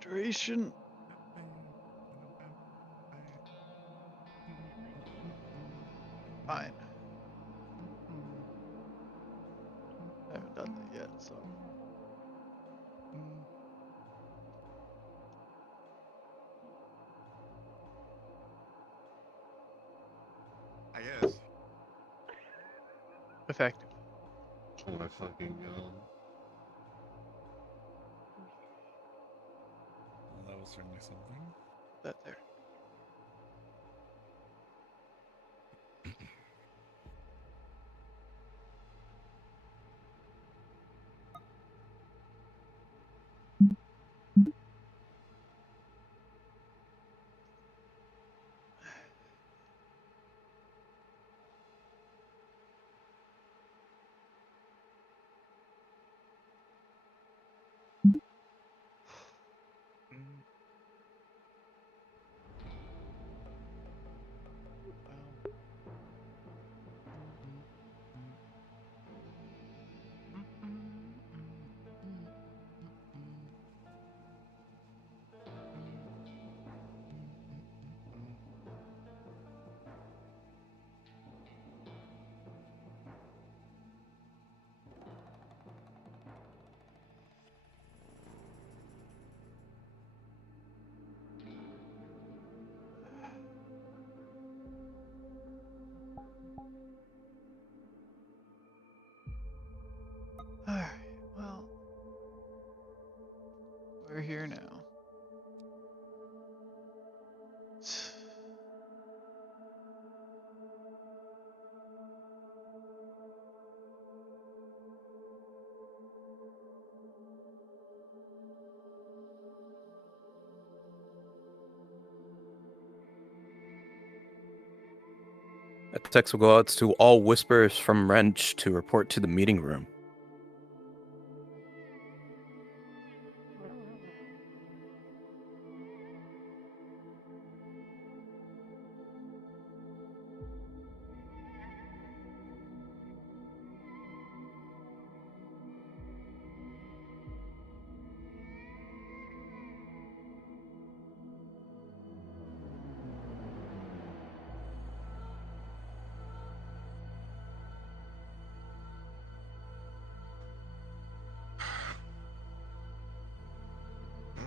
Hydration. Fine. I haven't done that yet, so. I guess. Effective. Oh my fucking god. Well, that was certainly something. That there. Alright, well. We're here now. A text will go out to all whisperers from Wrench to report to the meeting room.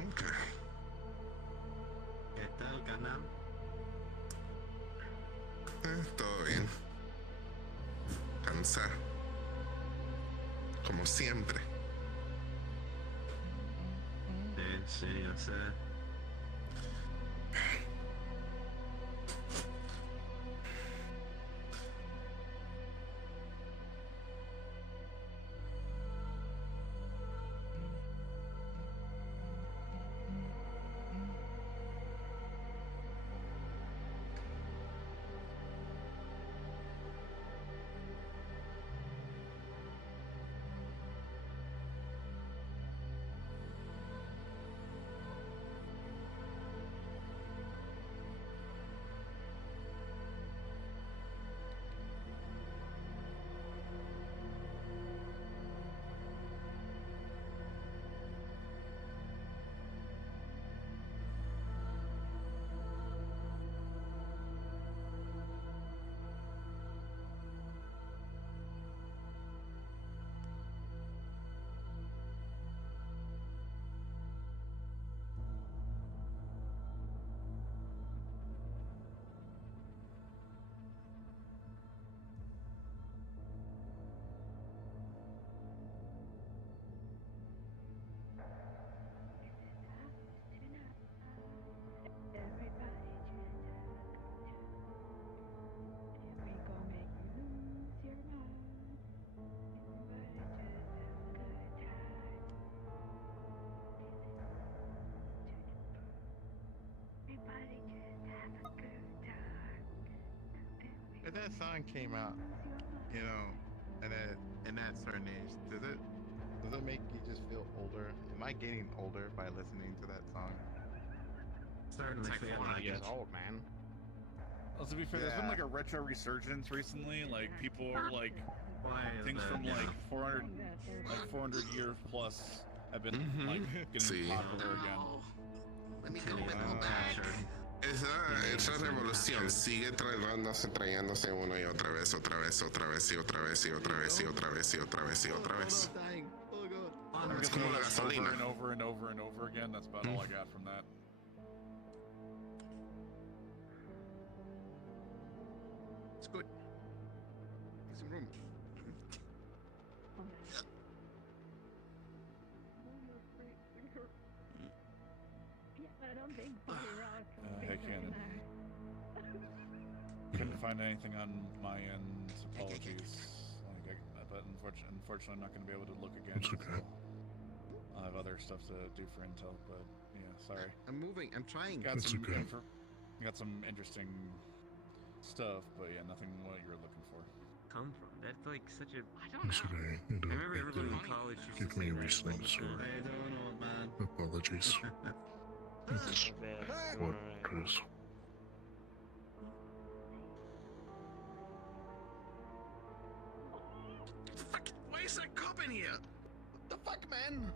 Ok. ¿Qué tal, canal? Todo bien. Cansado. Como siempre. Sí, yo sé. If that song came out, you know, and then in that certain age, does it make you just feel older? Am I getting older by listening to that song? Certainly It's like feel 40 like years it. old, man. Well, to be fair, there's been Yeah. like a retro resurgence recently. Like people are like Why is things that, from you like know? 400 years plus have been like getting Sí. popular again. Esa revolución sigue trayéndose una y otra vez, otra vez, otra vez, y otra vez, y otra vez, y otra vez, y otra vez, y otra vez. I'm Es guessing como la that's over gasolina. and over and over and over again. That's about all I got from that. It's good. Get some room. Hey, Cannon. Couldn't find anything on my end. Apologies. But unfortunately, I'm not going to be able to look again. It's okay. I'll have other stuff to do for intel, but yeah, sorry. I'm moving. I'm trying. Got It's some okay. got some interesting stuff, but yeah, nothing what you were looking for. Come from? That's like such a. I don't It's know. okay. I remember everyone in college used Give to me say a that reason, all the sorry. time. I don't know, man. Apologies. It's what Chris. Fuck! Why is that cop in here? What the fuck, man?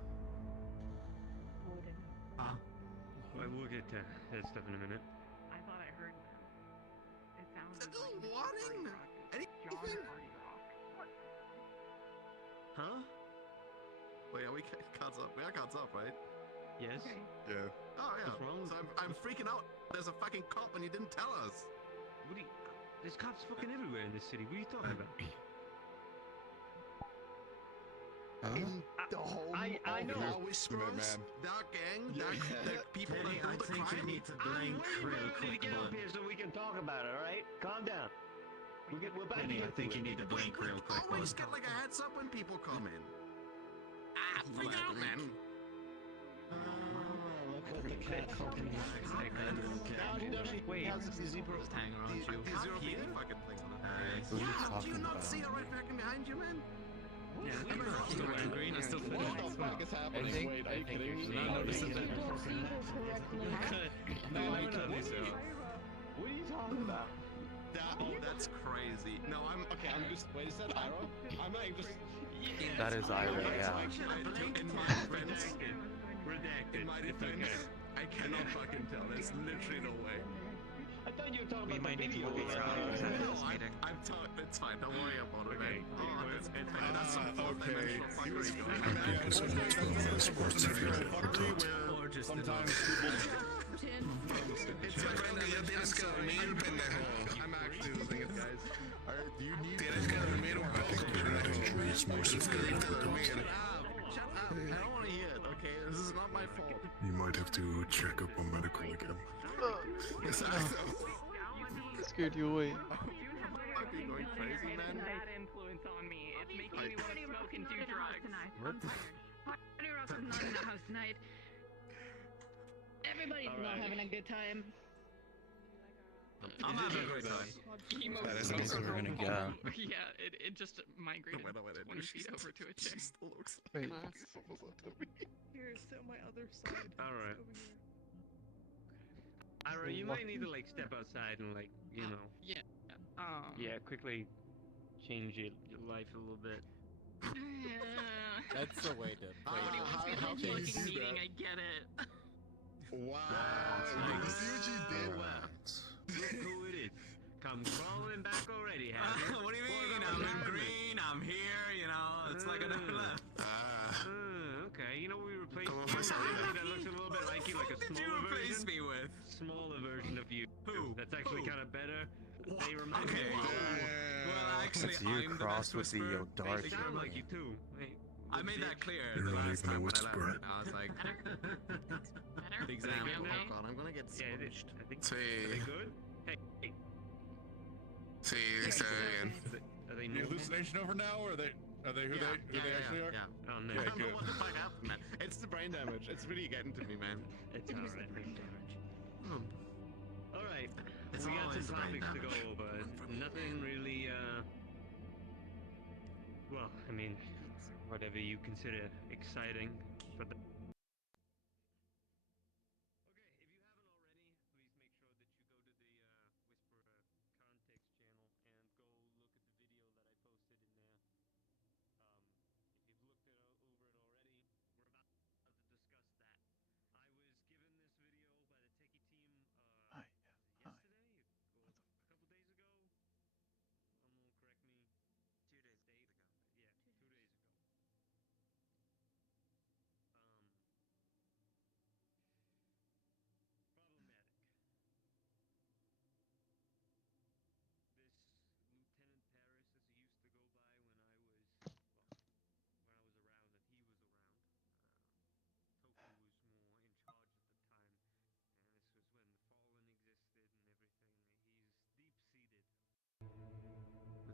Well, we'll get to that stuff in a minute. I thought I heard them. It sounded Oh, like Mr. warning! Party Rock. Anything? John Party Rock. Huh? Wait, are we cards up? We are cards up, right? Yes. Okay. Yeah. Oh yeah. What's wrong? So I'm freaking out. There's a fucking cop and you didn't tell us. What do you? There's cops fucking everywhere in this city. What are you talking about? In the home I know. of the Whisperers, Man. that gang, the people that do the crime. I'm way ready to get up here so we can talk about it. All right? Calm down. We're back Penny, to I think you need to blink real quick, Always bud. get like a heads up when people come in. Ah, freak out, man. Wait. Just hang around you. These European fucking things. What are you Yeah, do talking you not about? see her right fucking behind you, man? Yeah, I'm still wearing green. I'm still fitting. What the fuck is happening? Wait, are you kidding me? No, this is it. No, No, you no, can't. this is- What are you talking about? That's crazy. No, I'm Okay, I'm just. Wait, is that Ira? I'm not just. That is Ira, yeah. in my defense, Redacted. in my It's defense, okay. I cannot fucking tell. There's literally no way. I thought you were talking We about might the need to video. look at something. No, I'm talking. It's fine. Don't worry about it, man. Okay. Oh, it's that's some fourth Okay. dimensional fuckery going on. Yeah, unfortunately, Or just sometimes people. It's my friend. Ya tienes que dormir, pendejo. I'm actually losing it, guys. Tienes que dormir un poco, pendejo. Tienes que irte a dormir. Shut up. I don't want to hear it, okay? This is not my fault. You might have to check up on medical again. Exactly. Scared you away. Fucking going crazy, man. Bad influence on me. It's making me want to smoke and do drugs. What? Party Rock is not in the house tonight. Everybody's not having a good time. I'm having a great time. That is something we're gonna get. Yeah, it just migrated 20 feet over to a chair. She still looks Wait. Here, sit on my other side. All right. Over here. Ira, you might need to like step outside and like, you know, Yeah. quickly change your life a little bit. That's the way to play. Nobody wants me to how have a can you fucking do meeting, that? I get it. Wow. Nice. You see what you did? Look who it is. Come crawling back already, have you? What do you mean? I'm in green. I'm here. You know, it's like a. Okay, you know we replaced ¿Cómo you fue with esa vida? somebody that looks a little bit like you, like a What did you smaller replace version. me with? Smaller version of you. Who? That's actually Who? kind of better. They remind Okay. me. Well, actually, It's you I'm the crossed best with the whisperer. dark. They sound like you too. Hey, I made that clear You're the not last even a time when I whisperer. left. I was like, Better? the example. good Oh now? god, I'm gonna get Yeah, it is. smushed. I think. Are they Sí, good? Hey, sí, está bien. are they The normal? hallucination over now, or are they who they actually are? Yeah. Oh no. Yeah, I don't know good. what the fuck happened, man. It's the brain damage. It's really getting to me, man. It's alright. Brain damage. Hmm. All right. It's We got always some brain topics to go damage. over. Nothing really. Well, I mean, whatever you consider exciting, but. Okay, if you haven't already, please make sure that you go to the Whisperer Context channel and go look at the video that I posted in there. If you've looked over it already, we're about to discuss that. I was given this video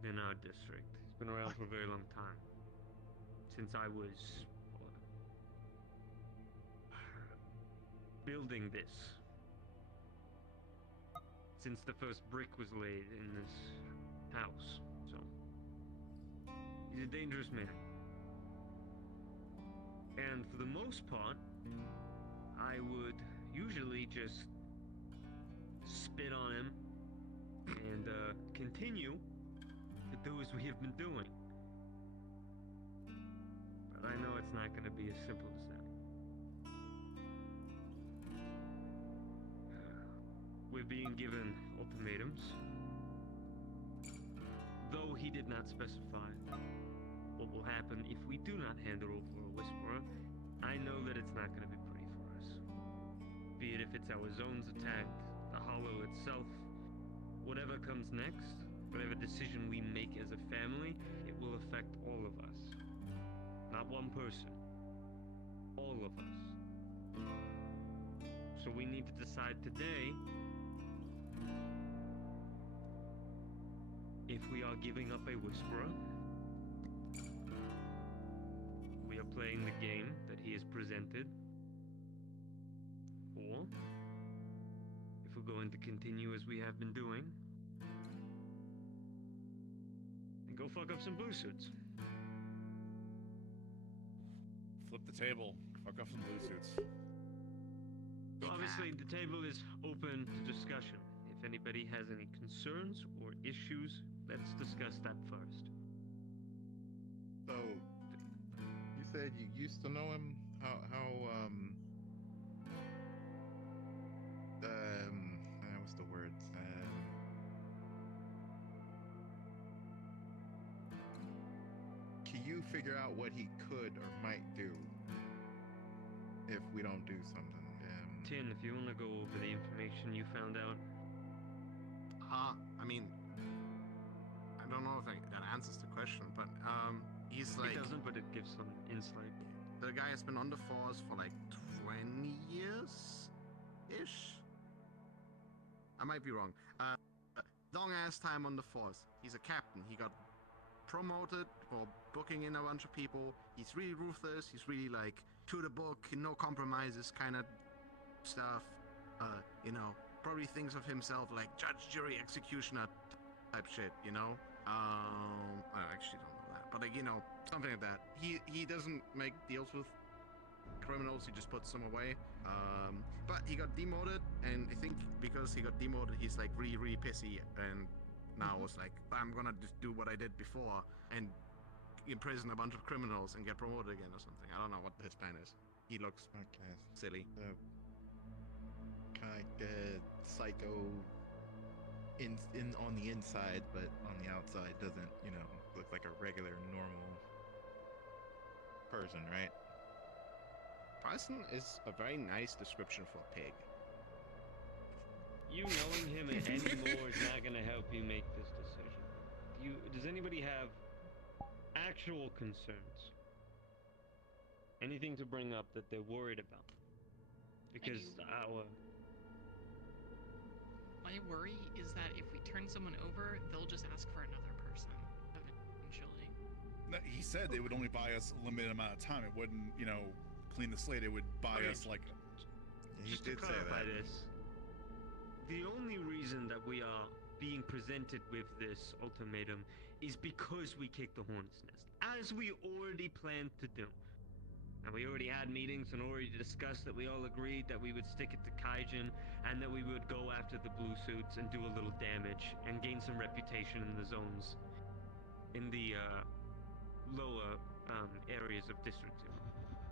in our district. He's been around for a very long time. Since I was building this. Since the first brick was laid in this house. So, he's a dangerous man. And for the most part, I would usually just spit on him and continue to do as we have been doing. But I know it's not going to be as simple as that. We're being given ultimatums. Though he did not specify what will happen if we do not hand her over a Whisperer, I know that it's not going to be pretty for us. Be it if it's our zones attacked, the Hollow itself, whatever comes next, whatever decision we make as a family, it will affect all of us. Not one person. All of us. So we need to decide today if we are giving up a Whisperer, we are playing the game that he has presented, or if we're going to continue as we have been doing and go fuck up some blue suits. Flip the table. Fuck off some blue suits. So obviously, the table is open to discussion. If anybody has any concerns or issues, let's discuss that first. So, you said you used to know him? What's the word? Can you figure out what he could or might do if we don't do something? Tin, if you want to go over the information you found out. I mean, I don't know if that answers the question, but he's like... It doesn't, but it gives some insight. The guy has been on the force for like 20 years-ish? I might be wrong. Long-ass time on the force. He's a captain. He got promoted for booking in a bunch of people. He's really ruthless. He's really like, to the book, no compromises kind of stuff. Probably thinks of himself like judge, jury, executioner type shit, you know? I actually don't know that, but like, something like that. He doesn't make deals with criminals, he just puts them away. But he got demoted, and I think because he got demoted, he's like really, really pissy, and now it's like, I'm gonna just do what I did before and imprison a bunch of criminals and get promoted again or something. I don't know what his plan is. He looks silly. Kind of like psycho in on the inside, but on the outside doesn't, look like a regular, normal person, right? Person is a very nice description for a pig. You knowing him anymore is not going to help you make this decision. Does anybody have actual concerns? Anything to bring up that they're worried about? Because my worry is that if we turn someone over, they'll just ask for another person eventually. No, he said it would only buy us a limited amount of time. It wouldn't, clean the slate. It would buy us like... Just to clarify this, the only reason that we are being presented with this ultimatum is because we kicked the hornet's nest, as we already planned to do. And we already had meetings and already discussed that we all agreed that we would stick it to Kaijin and that we would go after the blue suits and do a little damage and gain some reputation in the zones, in the lower areas of District 0,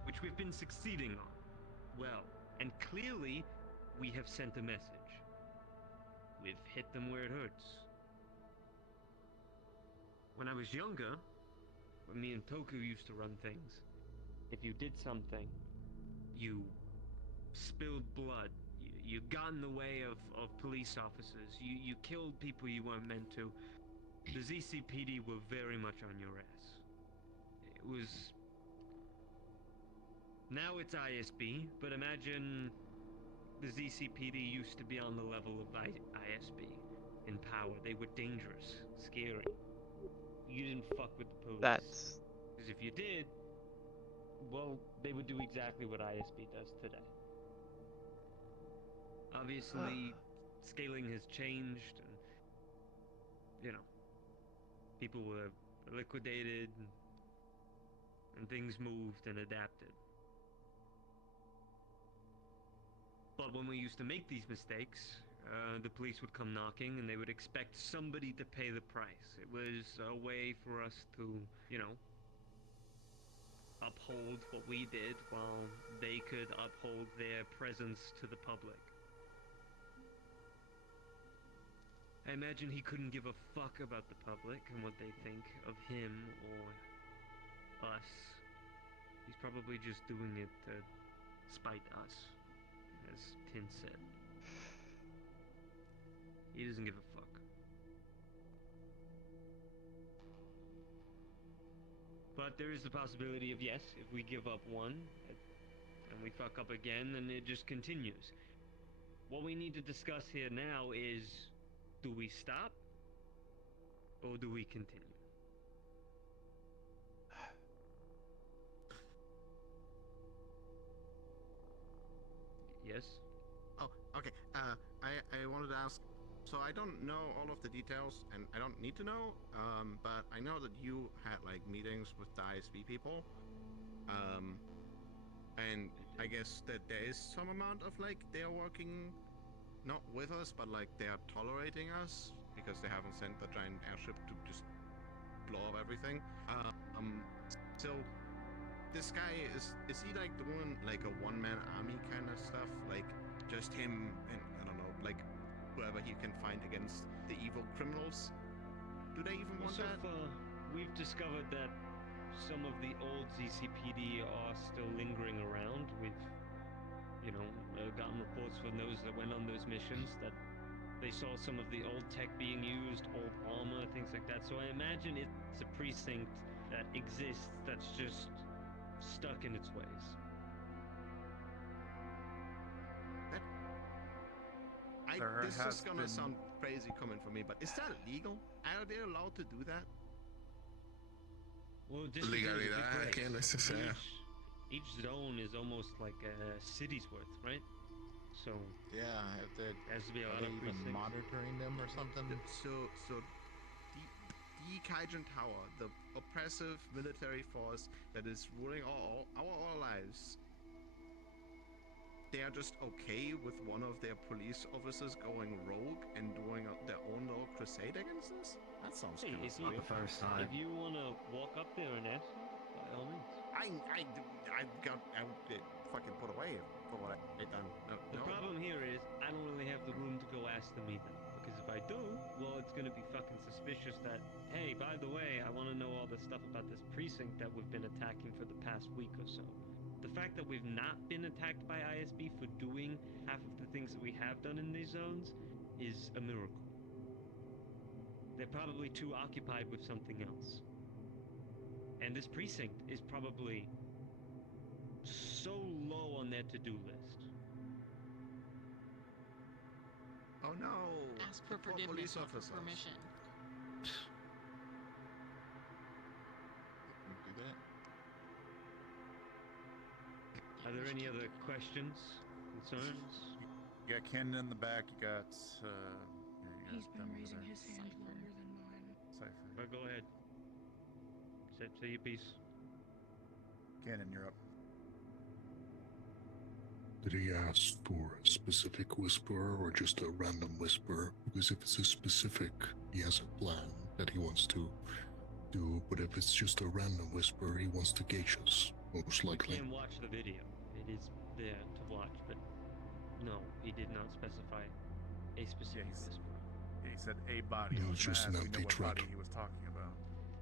which we've been succeeding on. Well, and clearly we have sent a message. We've hit them where it hurts. When I was younger, when me and Toku used to run things, if you did something, you spilled blood, you got in the way of police officers, you killed people you weren't meant to, the ZCPD were very much on your ass. It was... Now it's ISB, but imagine the ZCPD used to be on the level of ISB in power. They were dangerous, scary. you didn't fuck with the police. That's Because if you did, well, they would do exactly what ISB does today. Obviously, scaling has changed, and, you know, people were liquidated, and things moved and adapted. But when we used to make these mistakes, the police would come knocking and they would expect somebody to pay the price. It was a way for us to, you know, uphold what we did while they could uphold their presence to the public. I imagine he couldn't give a fuck about the public and what they think of him or us. He's probably just doing it to spite us, as Tin said. He doesn't give a fuck. But there is the possibility of, yes, if we give up one and we fuck up again, then it just continues. What we need to discuss here now is, do we stop or do we continue? Yes? Oh, okay. I wanted to ask. So I don't know all of the details, and I don't need to know. But I know that you had like meetings with the ISB people. And I guess that there is some amount of like they are working, not with us, but like they are tolerating us because they haven't sent the giant airship to just blow up everything. So this guy is he like doing like a one-man army kind of stuff, like just him and I don't know, like whoever he can find against the evil criminals? Do they even want So that? far, we've discovered that some of the old ZCPD are still lingering around. We've, you know, gotten reports from those that went on those missions that they saw some of the old tech being used, old armor, things like that. So I imagine it's a precinct that exists that's just stuck in its ways. This is gonna sound crazy coming from me, but is that legal? Are they allowed to do that? Well, just Legalidad, que no es esa. Each zone is almost like a city's worth, right? So Yeah, if they're, there has to be a are lot they of even precincts. monitoring them or something? So the Kaijin Tower, the oppressive military force that is ruling our lives, they are just okay with one of their police officers going rogue and doing their own little crusade against us? That sounds Hey, kind of if you, stupid. if you want to walk up there and ask them, by all means. I got fucking put away for what I done. The No. problem here is I don't really have the room to go ask them either. Because if I do, well, it's going to be fucking suspicious that, hey, by the way, I want to know all this stuff about this precinct that we've been attacking for the past week or so. The fact that we've not been attacked by ISB for doing half of the things that we have done in these zones is a miracle. They're probably too occupied with something else. And this precinct is probably so low on their to-do list. Oh no! Ask for The poor forgiveness, police not for officers. permission. You do that? Are there any other questions, concerns? You got Ken in the back. You got. He's been them over raising there. his hand Cypher. longer than mine. Cypher. Well, go ahead. Say your piece. Cannon, you're up. Did he ask for a specific whisperer or just a random whisperer? Because if it's a specific, he has a plan that he wants to do, but if it's just a random whisperer, he wants to gauge us, most likely. You can watch the video. It is there to watch, but no, he did not specify a specific whisper. Yeah, he said a body. No, I was it's gonna just ask an you know empty what threat. body he was talking about.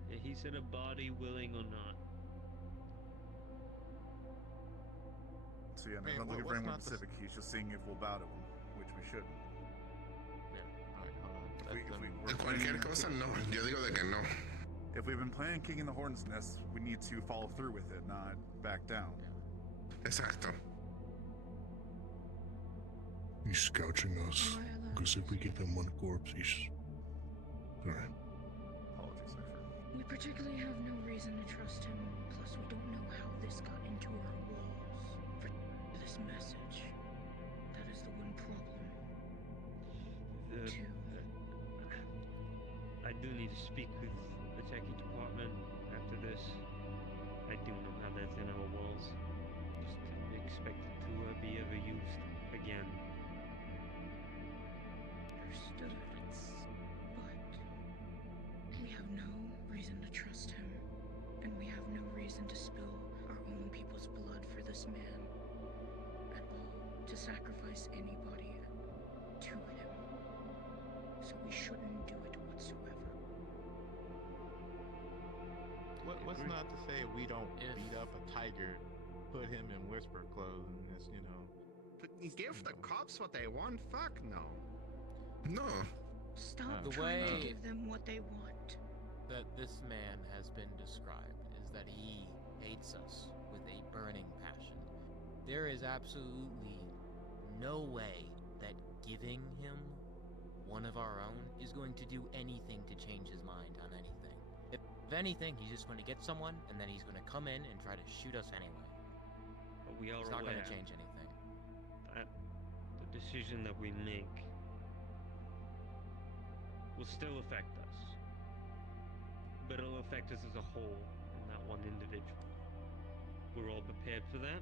Yeah, he said a body, willing or not. So yeah, Hey, I'm not looking for what's anyone not the- specific. He's just seeing if we'll bow to him, which we shouldn't. Alright, hold on. We're Cualquier cosa, no. Yo digo de que no. If we've been planning kicking the hornet's nest, we need to follow through with it, not back down. Exacto. He's scouting us. Because if we give him one corpse, he's... Alright. Apologies, Cypher. We particularly have no reason to trust him, plus we don't know how this got into our walls. For this message, that is the one problem. Two. I do need to speak with the techie department after this. I do know how that's in our walls. Just didn't expect it to be ever used again. Understood. But we have no reason to trust him, and we have no reason to spill our own people's blood for this man at all, to sacrifice anybody to him. So we shouldn't do it whatsoever. What's not to say we don't beat up a tiger, put him in whisper clothes, and just, Give the cops what they want? Fuck no. No. Stop The trying to way- give them what they want. That this man has been described is that he hates us with a burning passion. There is absolutely no way that giving him one of our own is going to do anything to change his mind on anything. If anything, he's just going to get someone and then he's going to come in and try to shoot us anyway. But we are It's not going aware to change anything. that the decision that we make will still affect us. But it'll affect us as a whole, and not one individual. We're all prepared for that?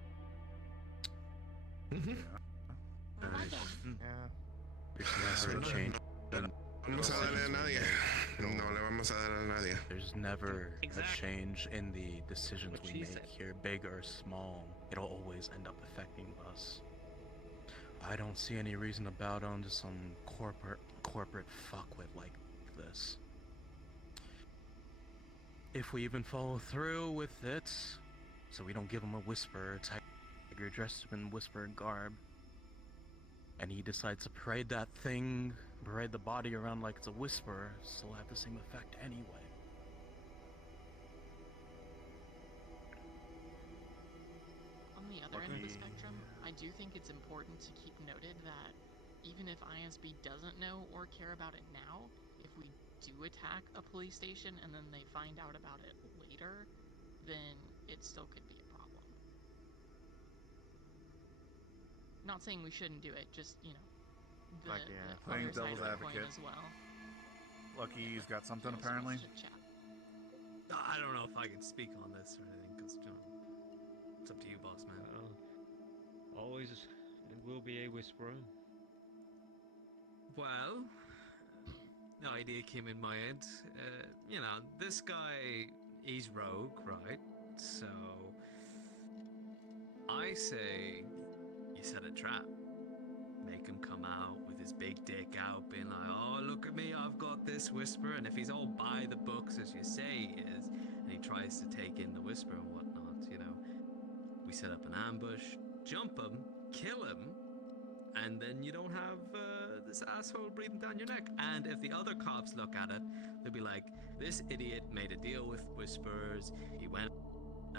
There's never a change. Vamos a darle a nadie. No le vamos a dar a nadie. There's never Exactly. a change in the decisions What we she make said. here, big or small. It'll always end up affecting us. I don't see any reason to bow down to some corporate fuckwit like this. If we even follow through with it, so we don't give him a whisper, tiger dressed in whisper garb, and he decides to parade that thing, parade the body around like it's a whisper, still have the same effect anyway. On the other end of the Lucky- spectrum, I do think it's important to keep noted that even if ISB doesn't know or care about it now, if we do attack a police station and then they find out about it later, then it still could be a problem. Not saying we shouldn't do it, just, you know, the, Like, yeah, the playing other side devil's of the coin advocate. as well. Lucky's got something Yeah, so apparently. let's chit-chat. I don't know if I can speak on this or anything, because, it's up to you, boss man. Always and will be a whisperer. Well, the idea came in my head. This guy, he's rogue, right? So, I say you set a trap. Make him come out with his big dick out, being like, oh, look at me, I've got this whisper. And if he's all by the books, as you say he is, and he tries to take in the whisper and whatnot, we set up an ambush, jump him, kill him, and then you don't have this asshole breathing down your neck. And if the other cops look at it, they'll be like, this idiot made a deal with whispers, he went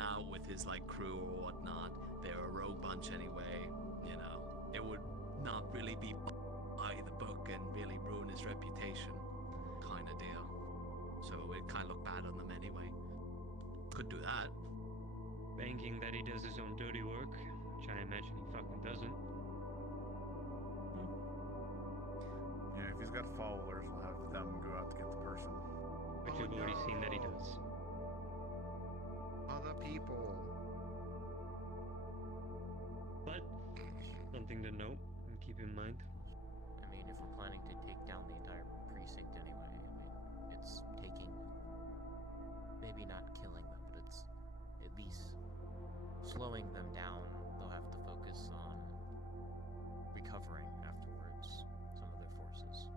out with his crew or whatnot, they're a rogue bunch anyway, it would not really be by the book and really ruin his reputation, kind of deal. So it kind of look bad on them anyway. Could do that. Banking that he does his own dirty work, which I imagine he fucking doesn't. Yeah, if he's got followers, we'll have them go out to get the person. Which we've already seen that he does. Other people. But, something to note and keep in mind. I mean, if we're planning to take down the entire precinct anyway, it's taking, maybe not killing them, but it's at least slowing them down. They'll have to focus on recovering afterwards some of their forces.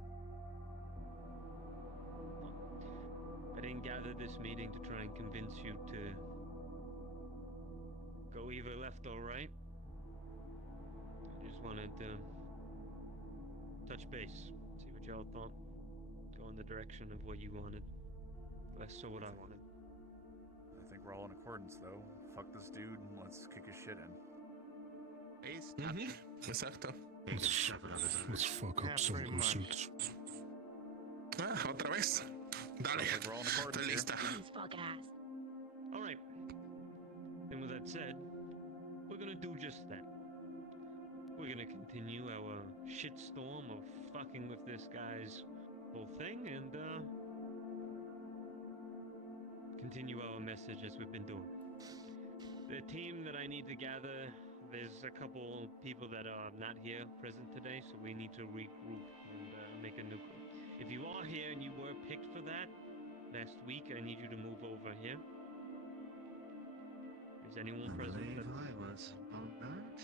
I didn't gather this meeting to try and convince you to go either left or right. I just wanted to touch base, see what y'all thought, go in the direction of what you wanted, less so what I wanted. I think we're all in accordance, though. Fuck this dude and let's kick his shit in. Exacto. Let's fuck up some pretty of those much. suits. Otra vez. Dale, We're all in accordance estoy here. lista. These fuck ass. All right. And with that said, we're gonna do just that. We're gonna continue our shitstorm of fucking with this guy's whole thing and continue our message as we've been doing. The team that I need to gather, there's a couple people that are not here present today, so we need to regroup and make a new group. If you are here and you were picked for that last week, I need you to move over here. Is anyone present? I That... was on that.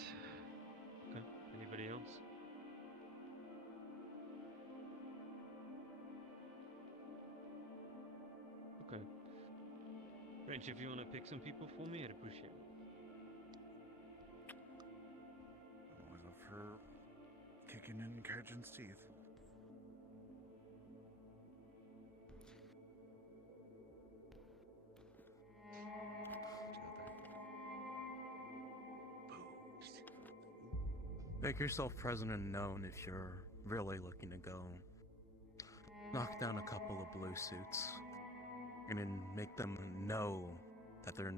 Okay. Anybody else? Okay. Wrench, if you want to pick some people for me, I'd appreciate it. Always up for kicking in Kajin's teeth. Make yourself present and known if you're really looking to go. Knock down a couple of blue suits. And then make them know that they're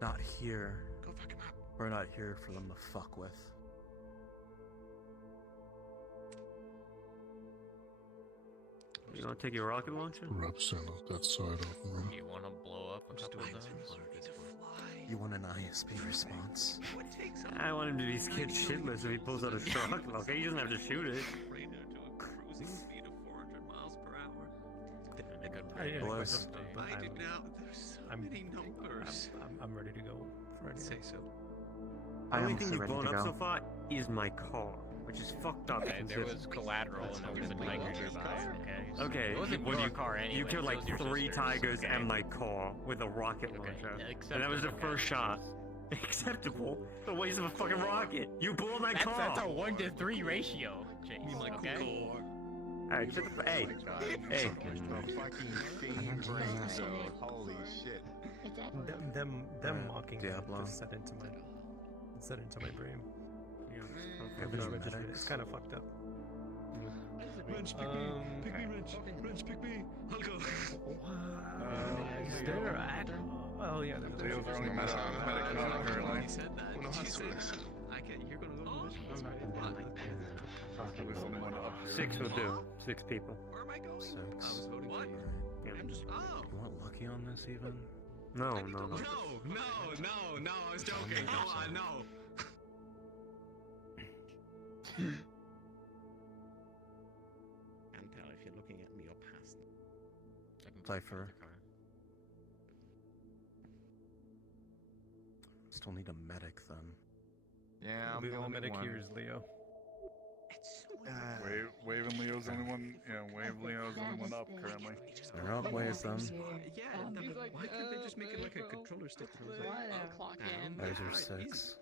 not here. Go fuck him up. We're not here for them to fuck with. You want to take your rocket launcher? Represent that side of the room. You want to blow up a couple of those? You want an ISP response? I want him to be scared shitless if he pulls out a rocket launcher. He doesn't have to shoot it. Radar to a cruising speed of 400 miles per hour. Bless. I do now. There's so many numbers. I'm ready to go. I'd say so. The only thing you've blown up so far is my car, which is fucked up. Okay, there was collateral and there was a tiger nearby. Okay, It wasn't when your car anyway. you killed like it was your 3 sister's, tigers okay? and my car with a rocket launcher. Yeah, And that was the acceptable, first shot. Acceptable? The waste of a fucking rocket. You blew up my That's, car. that's a 1-to-3 ratio, Chase. Okay. Alright, shut the hey. Hey. Holy shit. Them mocking that Diablo. just set into my brain. Okay, It's kind of fucked up. Wrench, pick me, Wrench. Wrench, pick me. I'll go. Is there oh yeah, there's Leo's our only medic now currently. He said that. Uno Jesus. azules. I get you're gonna go to the mission. At least only one up here. 6 will do. 6 people. Where am I going? 6. I was voting for you. Yeah. I'm just. Oh. You want lucky on this even? No. No, I was joking. Go on, no. Can't tell if you're looking at me or past me. Cypher. Still need a medic then. Yeah, I'm The the only only medic one. here is Leo. Wave and Leo's the only one. Yeah, Wave Leo's the only one up currently. They're up, wave them. Yeah, why couldn't they just make it like a controller stick? I'll clock in. There's your 6.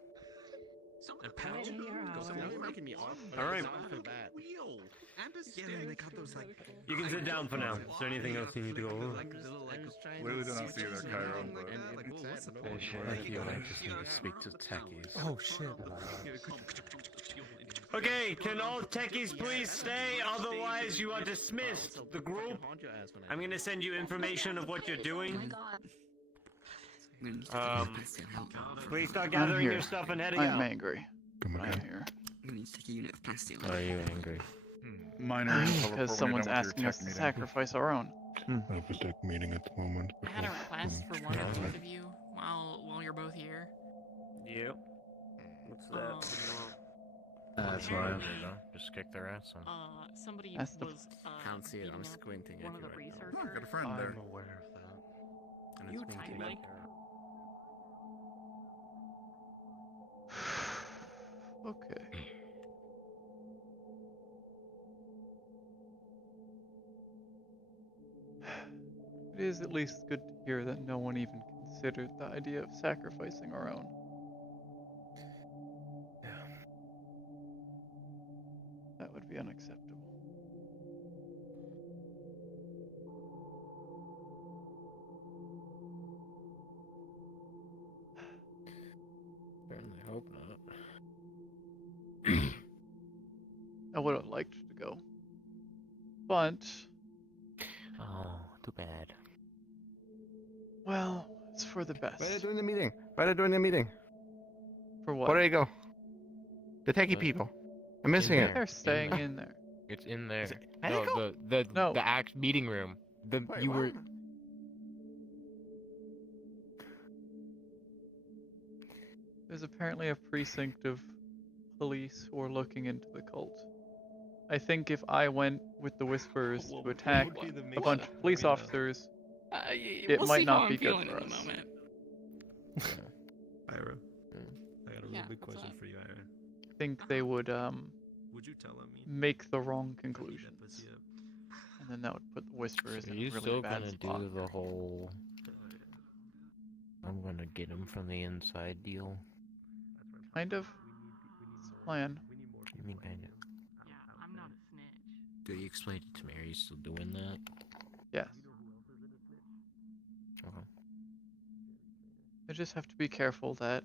Something pound. Now you're making me off. All right. I feel bad. Wheel and a stick. Yeah, and they got those like. You can sit down for now. Is there anything else you need to go over? Literally did not see you there, Cairo, but Thank you, I just need to speak to techies. Oh shit. Okay, can all techies please stay? Otherwise, you are dismissed. The group. I'm gonna send you information of what you're doing. Please start gathering your stuff and heading I am out. angry. I am here. Are you angry? minor. Because someone's asking us to sacrifice our own. I have a tech meeting at the moment. I had a request for one of both of you while you're both here. Yep. What's that? That's fine. Just kick their ass on. Somebody That's the- was Can't see it, I'm beating up squinting one at of you the right now. researchers. Oh, got a friend there. I'm aware of that. And You it's being tiny. taken care of. Okay. It is at least good to hear that no one even considered the idea of sacrificing our own. Yeah. That would be unacceptable. Certainly hope not. I would have liked to go. But Oh, Too bad. Well, it's for the best. Why are they doing the meeting? Why are they doing the meeting? For what? Where do they go? The techie What? people. I'm missing it. They're staying in there. It's in there. Where'd it No, go? the act meeting room. Wait, You what? were. There's apparently a precinct of police who are looking into the cult. I think if I went with the Whisperers to attack a bunch of police officers, it we'll might see not how be I'm good feeling for in us. the moment. Ira, I got a real Yeah, big what's question up? for you, Ira. I think they would Would you tell me? make the wrong Beat that conclusions, pussy up. and then that would put the Whisperers Are in you a really still bad gonna spot. do the whole? I'm gonna get him from the inside deal. Kind of. It's a plan. You mean kind of? Yeah, I'm not a snitch. Do you explain it to me? Are you still doing that? Yes. Okay. I just have to be careful that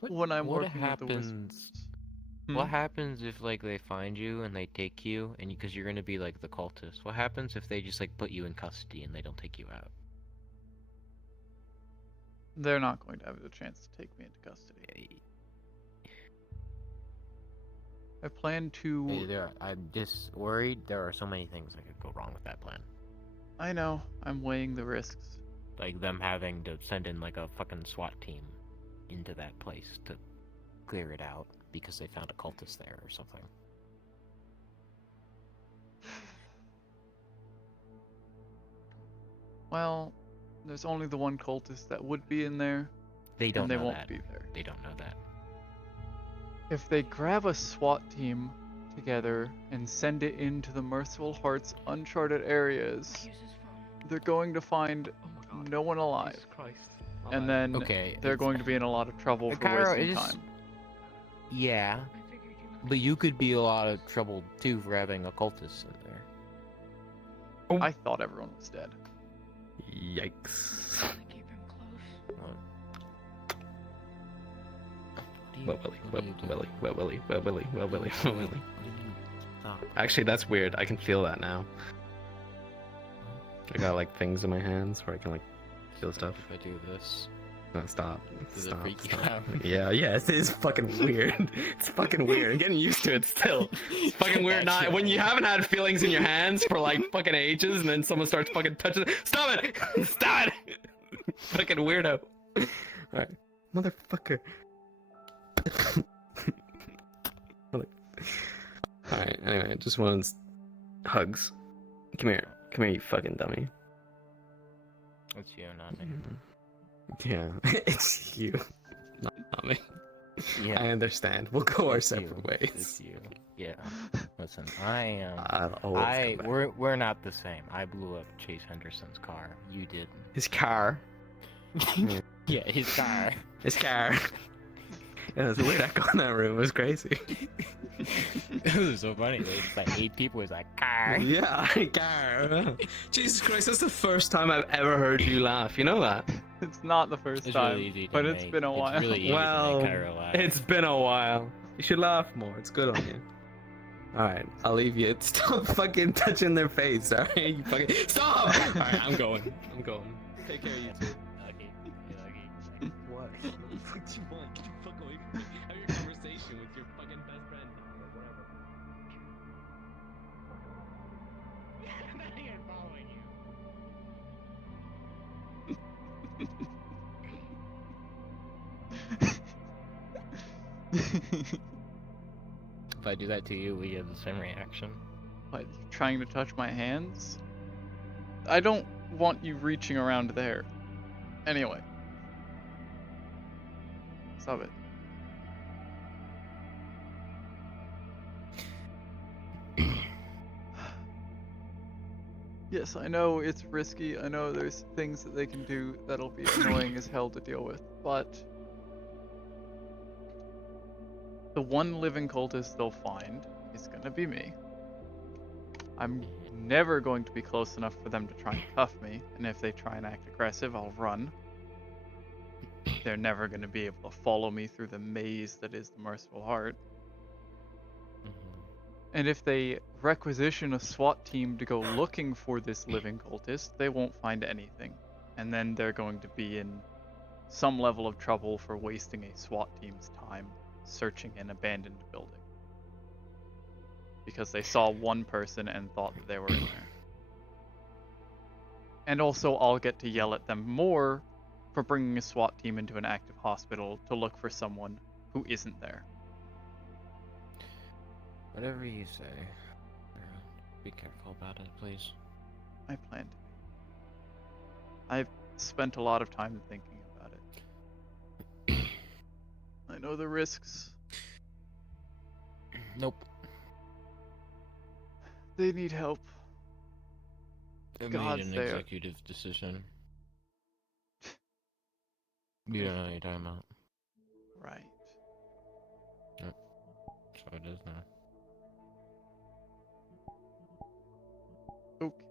when I'm What working with the happens? Whisperers. What happens if like they find you and they take you and because you're gonna be like the cultist? What happens if they just like put you in custody and they don't take you out? They're not going to have the chance to take me into custody. I plan to. Hey, I'm just worried. There are so many things that could go wrong with that plan. I know. I'm weighing the risks. Like them having to send in like a fucking SWAT team into that place to clear it out because they found a cultist there or something. Well, there's only the one cultist that would be in there. They don't and they know won't that. be there. They don't know that. If they grab a SWAT team together and send it into the Merciful Heart's uncharted areas, they're going to find no one alive. And then they're going to be in a lot of trouble for Cairo, wasting time. Yeah, but you could be a lot of trouble too for having a cultist in there. I thought everyone was dead. Yikes. Well, Actually, that's weird. I can feel that now. I got like things in my hands where I can like feel stuff. If I do this. No, stop. Does it Stop. freak you Stop. out? Yeah, it is fucking weird. It's fucking weird. I'm getting used to it still. It's fucking weird. Not when you haven't had feelings in your hands for like fucking ages, and then someone starts fucking touching it. Stop it! Stop it! Fucking weirdo. Alright, motherfucker. Alright. Anyway, just wants hugs. Come here, you fucking dummy. It's you, not me. Yeah, it's you, not me. Yeah. I understand. We'll go our It's separate you. ways. It's you. Yeah. Listen, I am. I'll always come back. We're not the same. I blew up Chase Henderson's car. You didn't. His car. Yeah, his car. His car. Yeah, there's a weird echo in that room. It was crazy. It was so funny. There's like 8 people. It's like car. Yeah, car. Jesus Christ, that's the first time I've ever heard you laugh. You know that? It's not the first It's time, really easy to but it's make. been a while. It's really easy to Well, make Cairo laugh. it's been a while. You should laugh more. It's good on you. Alright, I'll leave you. Stop fucking touching their face, alright? You fucking... Stop! Alright, I'm going. Take care of you too. What? What the fuck do you want? Get the fuck away from me. Have your conversation with your fucking best friend or whatever. I'm not even following If I do that to you, we have the same reaction. What, you trying to touch my hands? I don't want you reaching around there. Anyway. Stop it. Yes, I know it's risky. I know there's things that they can do that'll be annoying as hell to deal with, but the one living cultist they'll find is gonna be me. I'm never going to be close enough for them to try and cuff me, and if they try and act aggressive, I'll run. They're never going to be able to follow me through the maze that is the Merciful Heart. And if they requisition a SWAT team to go looking for this living cultist, they won't find anything. And then they're going to be in some level of trouble for wasting a SWAT team's time searching an abandoned building. Because they saw one person and thought that they were in there. And also, I'll get to yell at them more for bringing a SWAT team into an active hospital to look for someone who isn't there. Whatever you say. Be careful about it, please. I plan to be. I've spent a lot of time thinking about it. I know the risks. Nope. They need help. I made God's an there. executive decision. You don't know what you're talking about. Right. Yep. So it is now. Okay.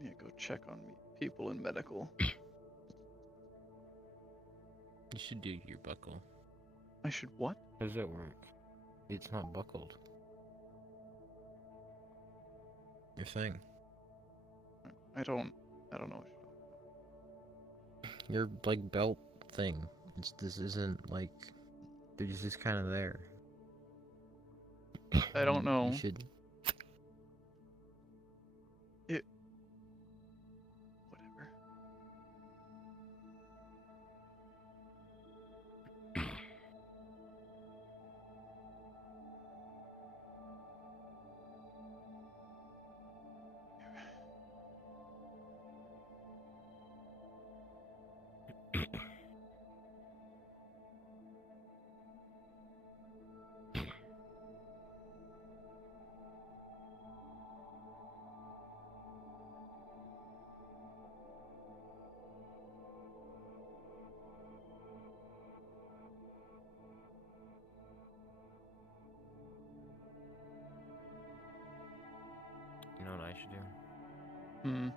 I need to go check on people in medical. You should do your buckle. I should what? How does that work? It's not buckled. Your thing. I don't know. Your like belt thing. This isn't like they're just kind of there. I don't know. You should. Whatever. You know what I should do?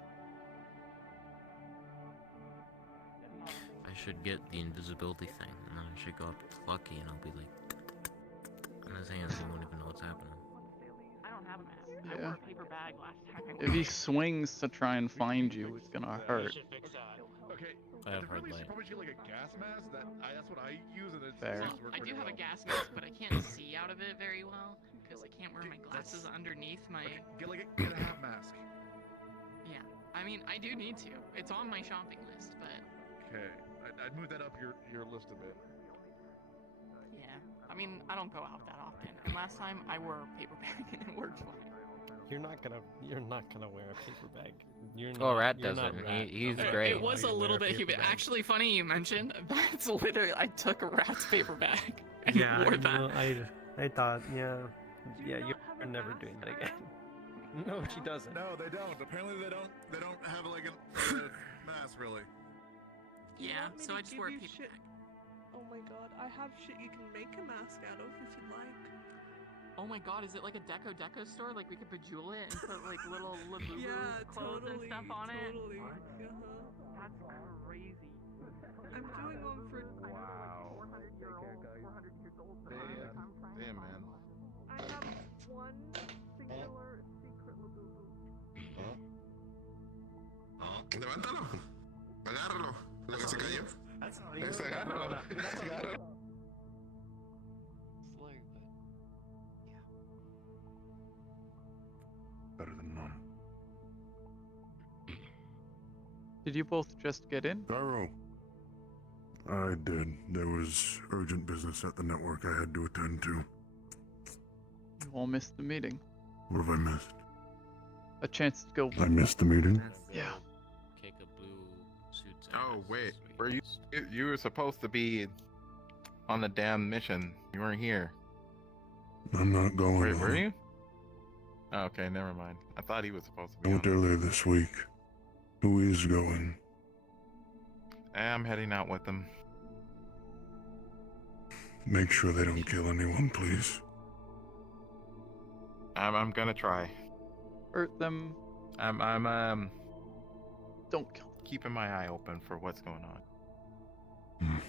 I should get the invisibility thing, and then I should go up to Lucky, and I'll be like, in his hands, he won't even know what's happening. I don't have a mask. I Yeah. wore a paper bag last time. If he swings to try and find you, it's gonna hurt. Okay. I have hard Really light. should probably get like a gas mask. That's what I use, and it Fair. seems to work I do pretty have a well. gas mask, but I can't see out of it very well because I can't wear my glasses underneath my. Okay, get a half mask. Yeah, I mean I do need to. It's on my shopping list, but Okay, I'd move that up your list a bit. yeah, I mean I don't go out that often. And last time I wore a paper bag and it worked fine. You're not gonna wear a paper bag. You're not. Oh, Rat you're doesn't. not Rat. He's Okay. great. It was a You little wear bit paper humid. bag. Actually, funny you mentioned. That's literally I took a rat's paper bag and Yeah, wore that. no, I thought, yeah, you're never doing that again. No, she doesn't. No, they don't. Apparently, they don't have like a mask really. Yeah, Want me so to I just give wore a you paper shit? bag. Oh my god, I have shit you can make a mask out of if you'd like. Oh my god, is it like a deco store? Like we could bejewel it and put like little Labubu Yeah, clothes totally, and stuff on totally. it? Uh-huh. That's crazy. I'm doing one for. Wow. 400 years old. Damn, man. I have one singular secret Labubu. Levántalo. Agárralo. Lo que se cayó. Ese, agárralo. Agárralo. Better than none. Did you both just get in? Cairo. I did. There was urgent business at the network I had to attend to. You all missed the meeting. What have I missed? A chance to go. I missed the meeting? Yeah. Kick a blue suit. Oh wait, were you were supposed to be on the damn mission? You weren't here. I'm not going. Wait, were on. you? Oh, okay, never mind. I thought he was supposed to I be. went earlier this week. Who is going? I'm heading out with them. Make sure they don't kill anyone, please. I'm gonna try. Hurt them. I'm Don't kill them. keeping my eye open for what's going on.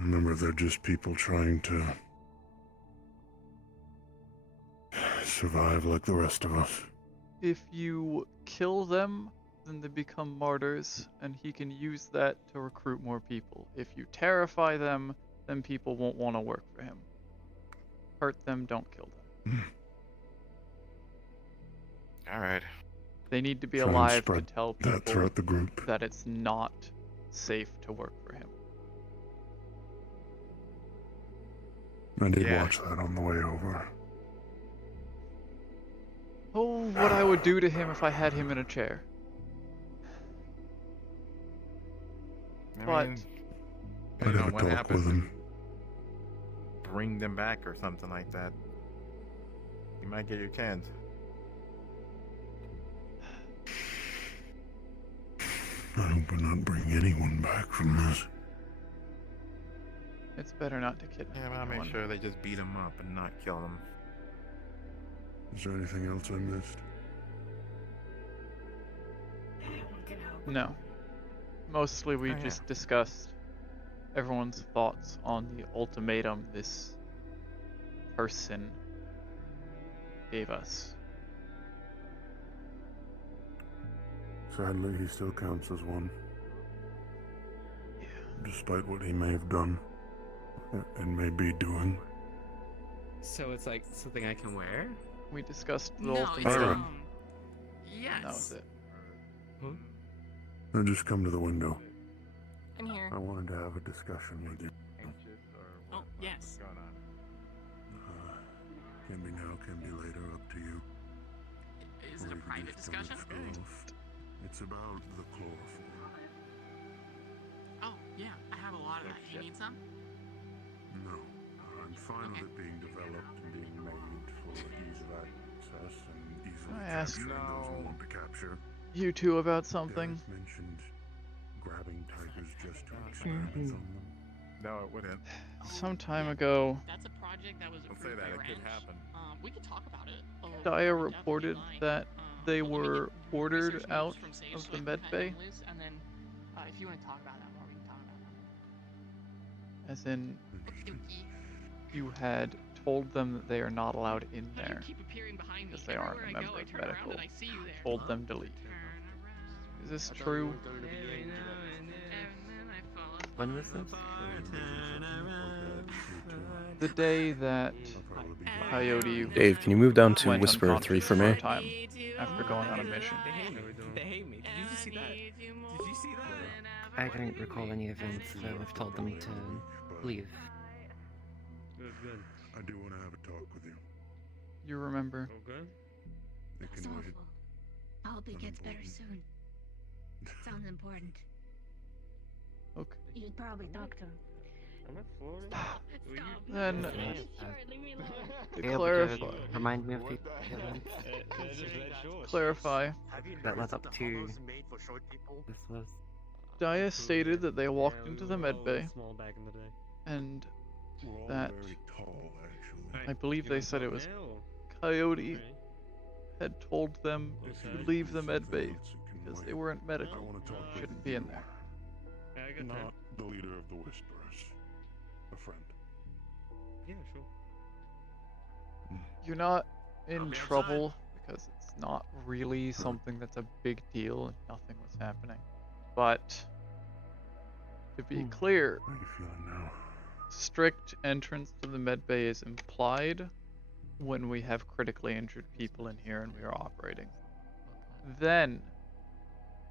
Remember, they're just people trying to survive like the rest of us. If you kill them, then they become martyrs, and he can use that to recruit more people. If you terrify them, then people won't want to work for him. Hurt them, don't kill them. Alright. They need to be Try and alive to spread tell that people throughout the group. that it's not safe to work for him. I did watch that on the way over. Oh, what I would do to him if I had him in a chair. But You know, what talk happens with if him. you bring them back or something like that? You might get your chance. I hope we're not bringing anyone back from this. it's better not to kidnap Yeah, but I'll make anyone. sure they just beat them up and not kill them. Is there anything else I missed? No. Mostly we Oh, just discussed everyone's thoughts on the ultimatum this person gave us. Sadly, he still counts as one. Despite what he may have done and may be doing. So it's like something I can wear? We discussed the No, it's, ultimatum. Yes. That was it. Now just come to the window. I'm here. I wanted to have a discussion with you. Oh, yes. Can be now, can be later, up to you. Is it a private discussion? It's about the chloroform. Oh, yeah, I have a lot of that. You need some? No, I'm fine with it being developed and being made for ease of access and easily I asked capturing those who want to capture. you two about something. Dennis mentioned grabbing tigers just to experiment on them. No, it wouldn't. Some time ago, That's a project that was Don't say approved that, by it could Ranch. happen. We could talk about it. Daya reported that they were ordered out of the med bay, And then, if you want to talk about that more, we can talk about that. as in you had told them that they are not allowed in there because they aren't a member of medical. Told them to leave. Is this true? When was this? The day that Coyote Dave, can you move down to went Whisper 3 for me? unconscious for a time after going on a mission. They hate me. Did you just see that? Did you see that? I don't recall any events, so I've told them to leave. Good, good. I do want to have a talk with you. You remember? Okay. It That's can wait. awful. I hope he gets better soon. Sounds important. Okay. You should probably talk to him. I'm at Florida. Then, to Be able clarify, remind me of the clarify, that led up to this was. Daya stated that they walked into the med bay, Small back in the day. and We're all that very tall, actually. I believe they said it was Coyote had told them to leave the med bay because they weren't medical, shouldn't be in there. Not the leader of the Whisperers. A friend. Yeah, sure. You're not in trouble because it's not really something that's a big deal and nothing was happening. But to be clear, How are you feeling now? strict entrance to the med bay is implied when we have critically injured people in here and we are operating. Then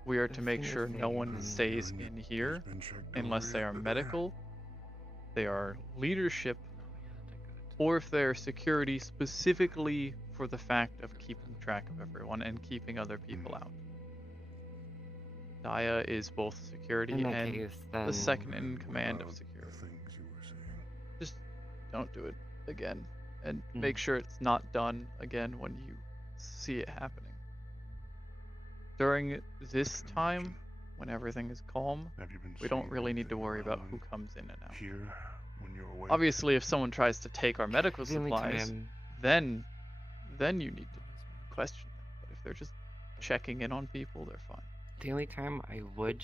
we are to make sure no one stays in here unless they are medical, they are leadership, or if they are security specifically for the fact of keeping track of everyone and keeping other people out. Daya is both security In that and case, the then- second in command of The security. things you were saying. Just don't do it again, and make sure it's not done again when you see it happening. During this time, when everything is calm, Have you been we don't seeing really need to anything worry about who around comes in and out. here when you're away? Obviously, if someone tries to take our medical The only supplies, time- then you need to question them. But if they're just checking in on people, they're fine. The only time I would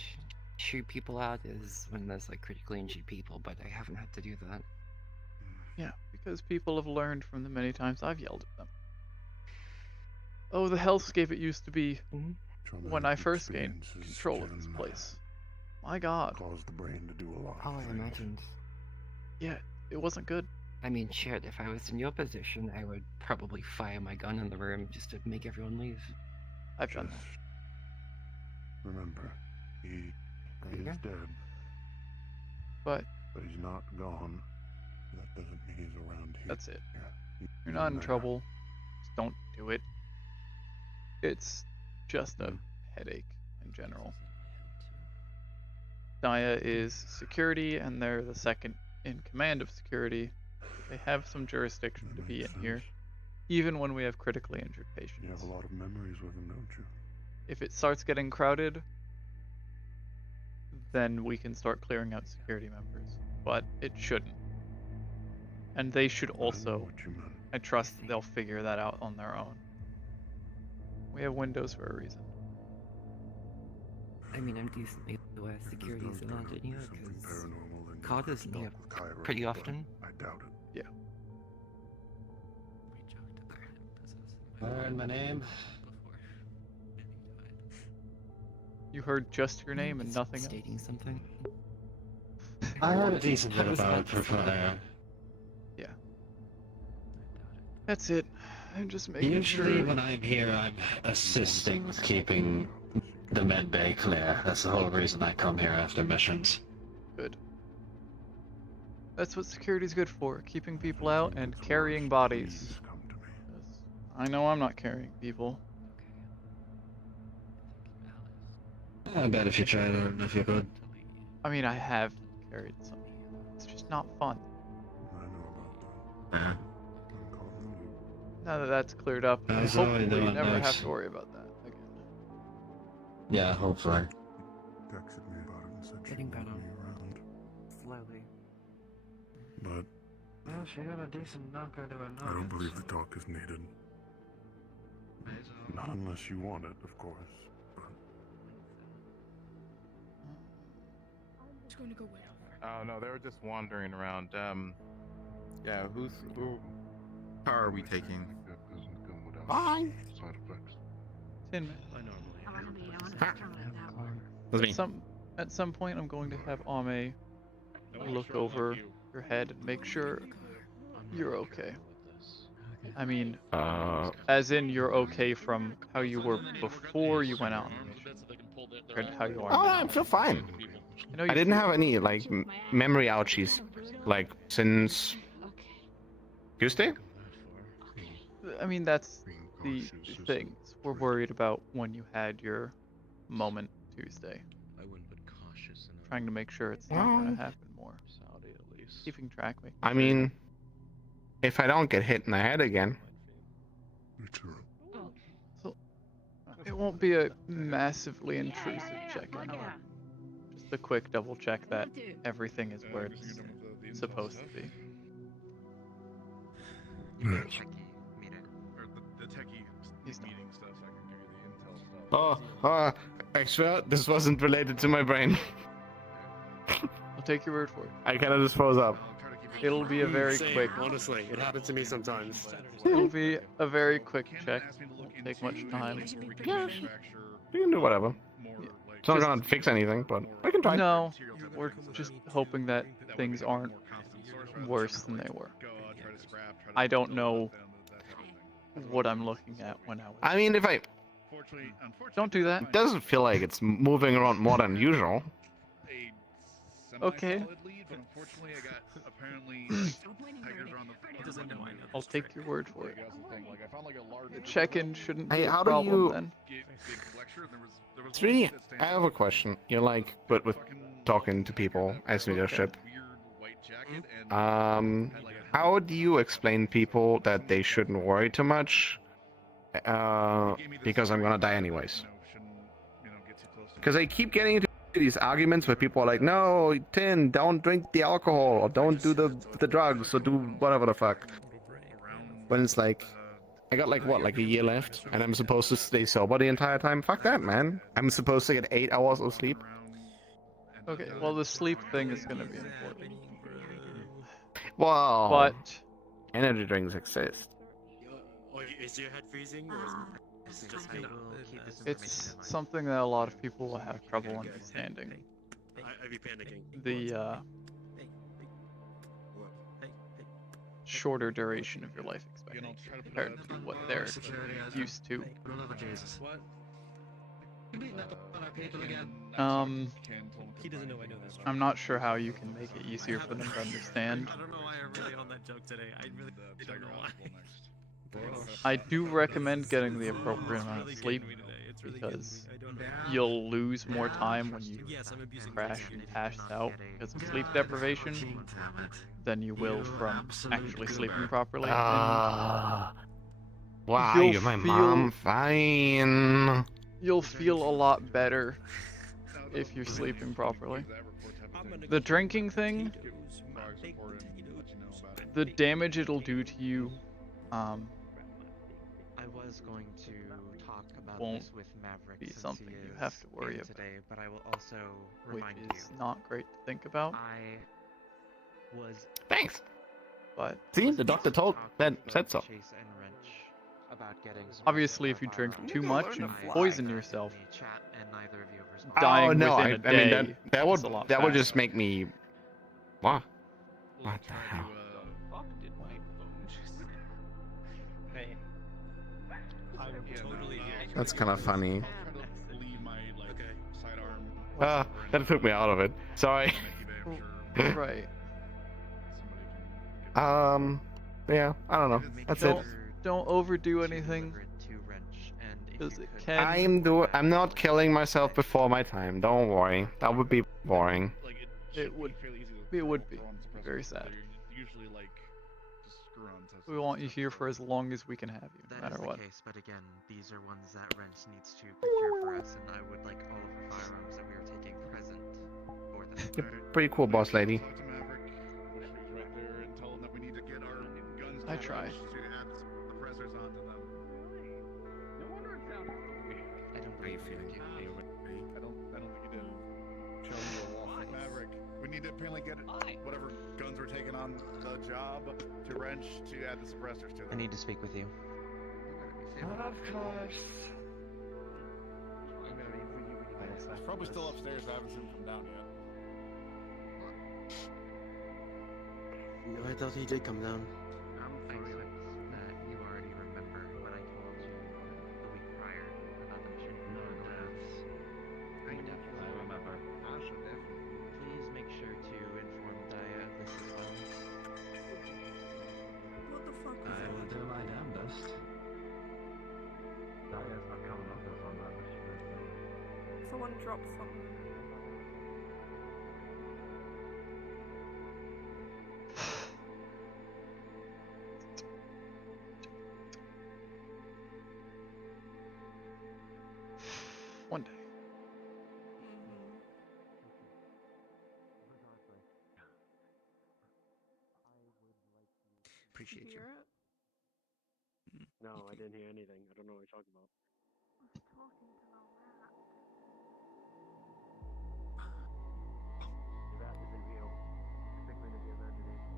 shoot people out is when there's like critically injured people, but I haven't had to do that. Yeah, because people have learned from the many times I've yelled at them. Oh, the hellscape it used to be when I first gained control of this place. My god. Caused the brain to do a lot. Oh, I imagined. Yeah, it wasn't good. I mean, shit, if I was in your position, I would probably fire my gun in the room just to make everyone leave. I've done that. Remember, he is dead. But he's not gone. That doesn't mean he's around here. that's it. Yeah. You're not in trouble. Just don't do it. It's just a headache in general. Naya is security, and they're the second in command of security. They have some jurisdiction to be in here, even when we have critically injured patients. You have a lot of memories with him, don't you? If it starts getting crowded, then we can start clearing out security members. But it shouldn't. And they should also. I trust they'll figure that out on their own. We have windows for a reason. I mean, I'm decently aware security's around it here, because Carter's in here pretty often. I doubt it. Yeah. Learn my name. You heard just your name and nothing else. Stating something. I heard a decent bit about it before there. Yeah. That's it. I'm just making Usually sure. when I'm here, I'm assisting with keeping the med bay clear. That's the whole reason I come here after missions. Good. That's what security's good for, keeping people out and carrying bodies. I know I'm not carrying people. I bet if you tried hard enough, you could. I mean, I have carried some. It's just not fun. Uh-huh. Now that that's cleared up, How's Zoe hopefully you doing never next? have to worry about that again. Yeah, hopefully. Texted me about it and said Getting she better. wouldn't be around. Slowly. But Well, she got a decent knocker to her nose. I don't believe the talk is needed. Not unless you want it, of course. It's going to go well. Oh no, they were just wandering around. Yeah, who car are we taking? Fine. Side effects. 10 minutes. That's me. At some point, I'm going to have Ame look over your head and make sure you're okay. I mean, as in you're okay from how you were before you went out on the mission, compared to how you are Oh, now. I feel fine. I know I you didn't feel- have any like memory ouchies, like since Tuesday. I mean, that's the thing. We're worried about when you had your moment Tuesday. I wouldn't put cautious in Trying to make sure it's not going Well, to happen more. Saudi at least. Keeping track, making I sure- mean, if I don't get hit in the head again, So, it won't be a massively intrusive check-in. Just a quick double check that everything is where it's supposed to be. Or the techie meeting stuff, so I can give you the intel stuff. extra. This wasn't related to my brain. I'll take your word for it. I kind of just froze up. It'll be a very Same, quick. honestly, it happens to me sometimes. It'll be a very quick check. Won't take much time. Yeah, you can do whatever. It's not gonna fix anything, but I can try. No, we're just hoping that things aren't worse than they were. I don't know what I'm looking at when I was. I mean, if I Don't do that. it doesn't feel like it's moving around more than usual. Okay. I'll take your word for it. The check-in shouldn't be Hey, a how do problem you? then. It's really. I have a question. You're like, but with talking to people as leadership. How do you explain people that they shouldn't worry too much? Because I'm gonna die anyways. Because I keep getting into these arguments where people are like, "No, Tin, don't drink the alcohol, or don't do the drugs, or do whatever the fuck." When it's like, I got like what, like a year left, and I'm supposed to stay sober the entire time. Fuck that, man. I'm supposed to get 8 hours of sleep. Okay, well the sleep thing is gonna be important. Well, But energy drinks exist. Is your head freezing or is it just me? it's something that a lot of people will have trouble understanding. I'd be panicking. The shorter duration of your life expectancy compared to what they're used to. What? He doesn't know I know this. I'm not sure how you can make it easier for them to understand. I don't know why I'm really on that joke today. I really don't know why. I do recommend getting the appropriate amount of sleep because you'll lose more time when you crash and pass out because of sleep deprivation than you will from actually sleeping properly. Why you'll you're my feel- mom? Fine. You'll feel a lot better if you're sleeping properly. The drinking thing, the damage it'll do to you, I was going to talk about won't this with Maverick be since something he you is have to worry in about, today, but I will also which remind is not great to think about. I was Thanks. But See, the doctor said so. Chase and Wrench about getting some obviously, if you drink too much and poison yourself, chat, and neither of you have responded. dying Oh no, within a I mean day that is a lot would faster. just make me. What? What the hell? Hey. I'm totally here. That's kind of funny. Leave my sidearm. That took me out of it. Sorry. Right. Yeah, I don't know. That's it. Don't overdo anything. Because it can. I'm not killing myself before my time. Don't worry. That would be boring. It would. It would be very sad. Usually like just screw on to We want you here for as long as we can have you, no That matter is the what. case, but again, these are ones that Wrench needs to procure for us, and I would like all of the firearms that we are taking present for them. You're pretty cool, boss lady. Talk to Maverick, which is right there, and tell him that we need to get our guns I to try. Wrench to add suppressors onto them. No wonder it sounded I don't believe you. I don't think you did. Show me a wall. Maverick, we need to apparently get whatever guns we're taking on the job to Wrench to add the suppressors to them. I need to speak with you. Of course. He's probably still upstairs. I haven't seen him come down yet. No, I thought he did come down. I expect that you already remember what I told you the week prior about the mission. I remember. Please make sure to inform Daya of this as well. What the fuck was I will do my damnedest. Daya's not coming up with on that mission. Someone dropped something. One day. Appreciate you. No, I didn't hear anything. I don't know what you're talking about. That isn't real. Figment of your imagination.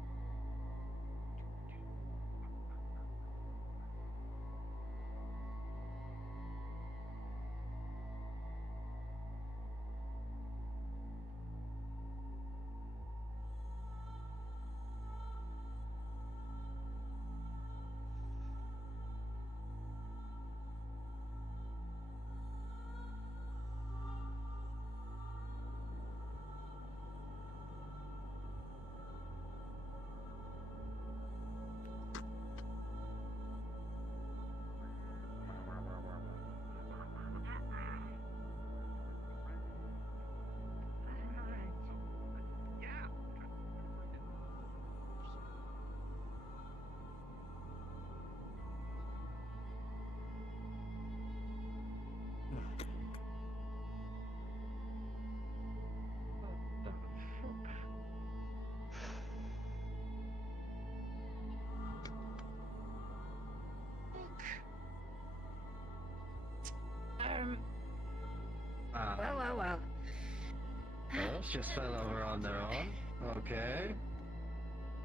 guys just fell over on their own. Okay.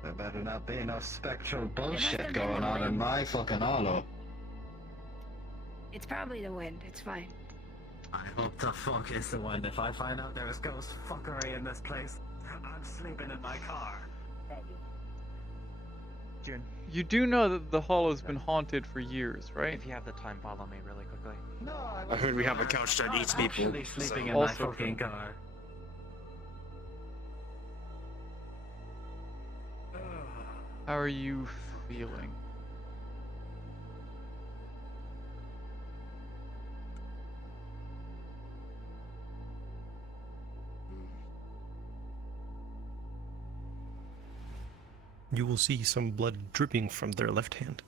There better not be no spectral bullshit going on in my fucking hollow. It's probably the wind. It's fine. I hope the fuck is the wind. If I find out there is ghost fuckery in this place, I'm sleeping in my car. June, You do know that the hollow's been haunted for years, right? if you have the time, follow me really quickly. No, I heard we have a couch that eats people. actually sleeping in so- my Also fucking true. car. How are you feeling? You will see some blood dripping from their left hand.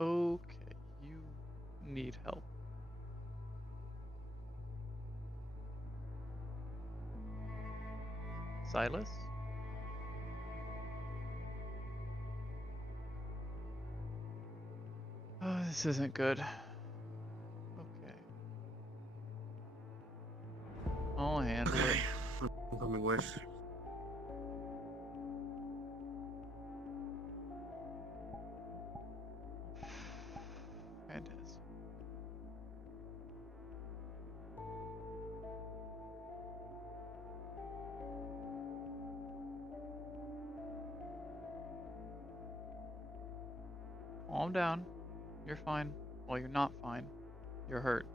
Okay, you need help. Silas? Oh, this isn't good. Okay. I'll handle it. I'm coming with. Fantastic. Calm down. You're fine. Well, you're not fine. You're hurt.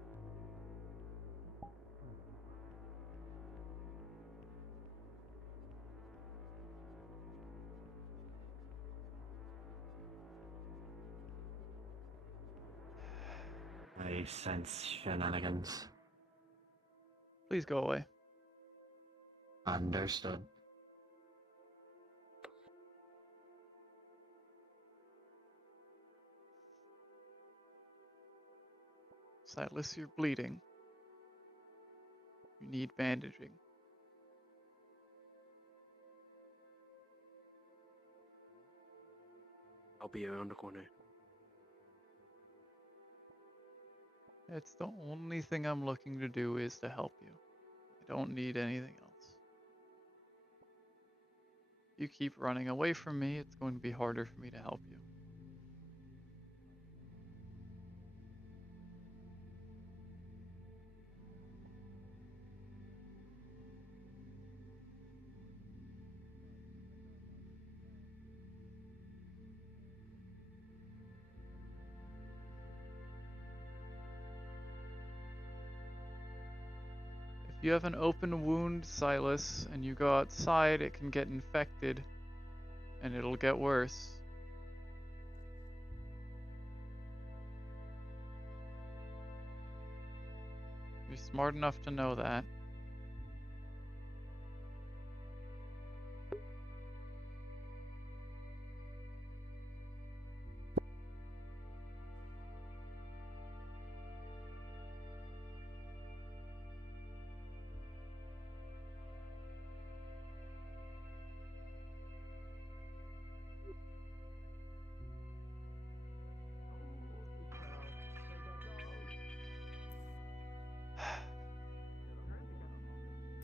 I sense shenanigans. Please go away. Understood. Silas, you're bleeding. You need bandaging. I'll be around the corner. It's the only thing I'm looking to do is to help you. I don't need anything else. You keep running away from me, it's going to be harder for me to help you. If you have an open wound, Silas, and you go outside, it can get infected, and it'll get worse. You're smart enough to know that.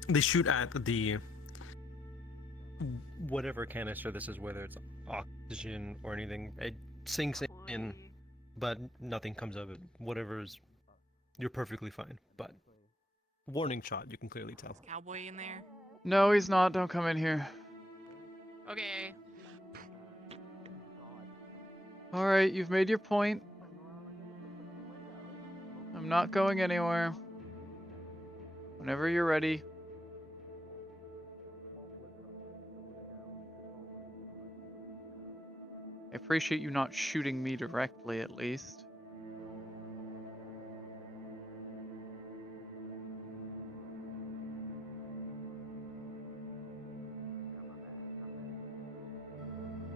They shoot at the whatever canister this is, whether it's oxygen or anything. It sinks in, but nothing comes of it. Whatever's, you're perfectly fine. But warning shot, you can clearly tell. Cowboy in there? No, he's not. Don't come in here. Okay. Alright, you've made your point. I'm not going anywhere. Whenever you're ready. I appreciate you not shooting me directly, at least.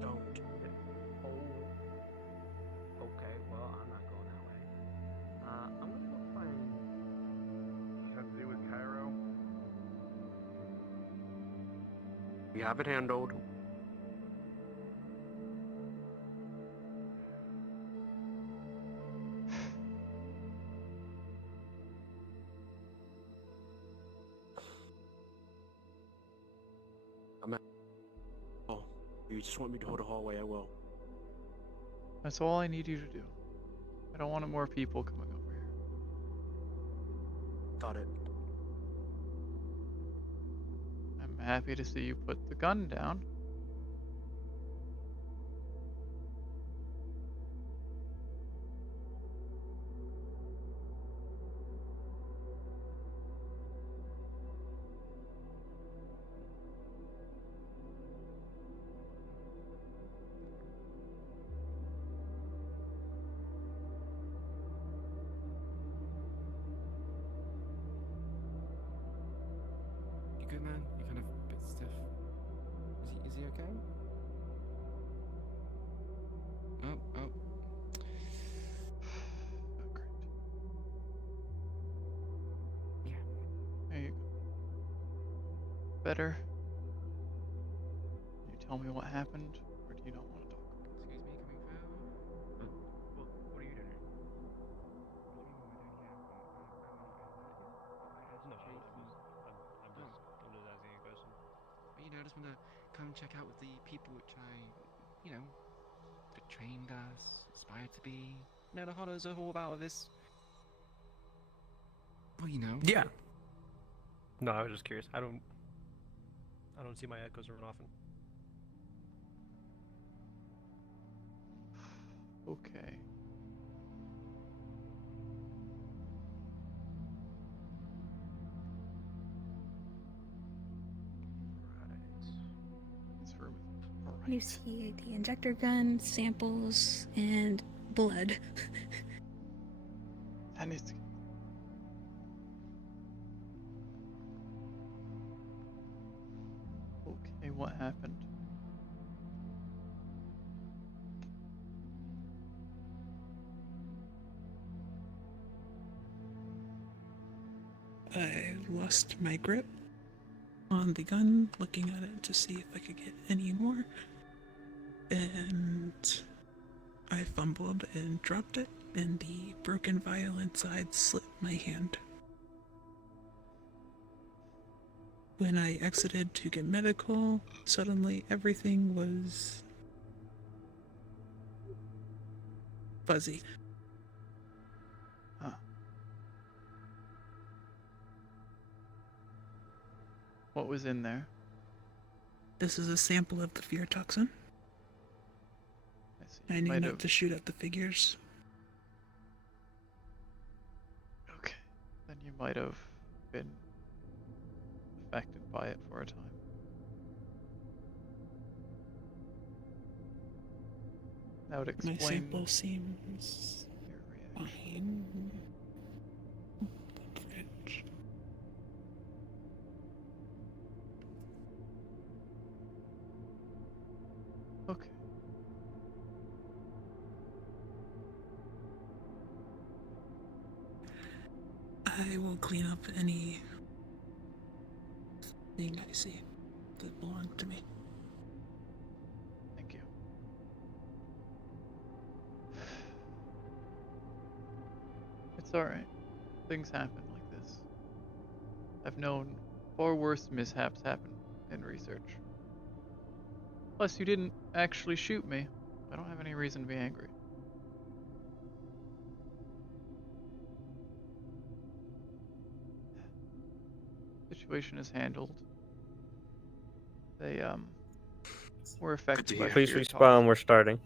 Don't. Okay, well, I'm not going that way. I'm gonna go find. Has to do with Cairo. We have it handled. If you just want me to hold the hallway, I will. That's all I need you to do. I don't want more people coming over here. Got it. I'm happy to see you put the gun down. You good, man? You kind of a bit stiff. Is he okay? Oh. Yeah. There you go. Better? You tell me what happened, or do you not want to talk? Excuse me, coming through. Well, what are you doing here? No, I'm just asking a question. But, I just want to come check out with the people which that trained us, aspired to be. The Hollows are all about this. Well, Yeah. No, I was just curious. I don't see my echoes run often. Okay. You see the injector gun, samples, and blood. That needs to... Okay, what happened? I lost my grip on the gun, looking at it to see if I could get any more. And I fumbled and dropped it, and the broken vial inside slipped my hand. When I exited to get medical, suddenly everything was fuzzy. Huh. What was in there? This is a sample of the fear toxin. I knew not to shoot at the figures. Okay. Then you might have been affected by it for a time. That would explain... My sample seems fine. Fridge. Okay. I will clean up any thing I see that belonged to me. Thank you. It's alright. Things happen like this. I've known far worse mishaps happen in research. Plus, you didn't actually shoot me. I don't have any reason to be angry. Situation is handled. They, were affected by Please fear respawn, we're starting.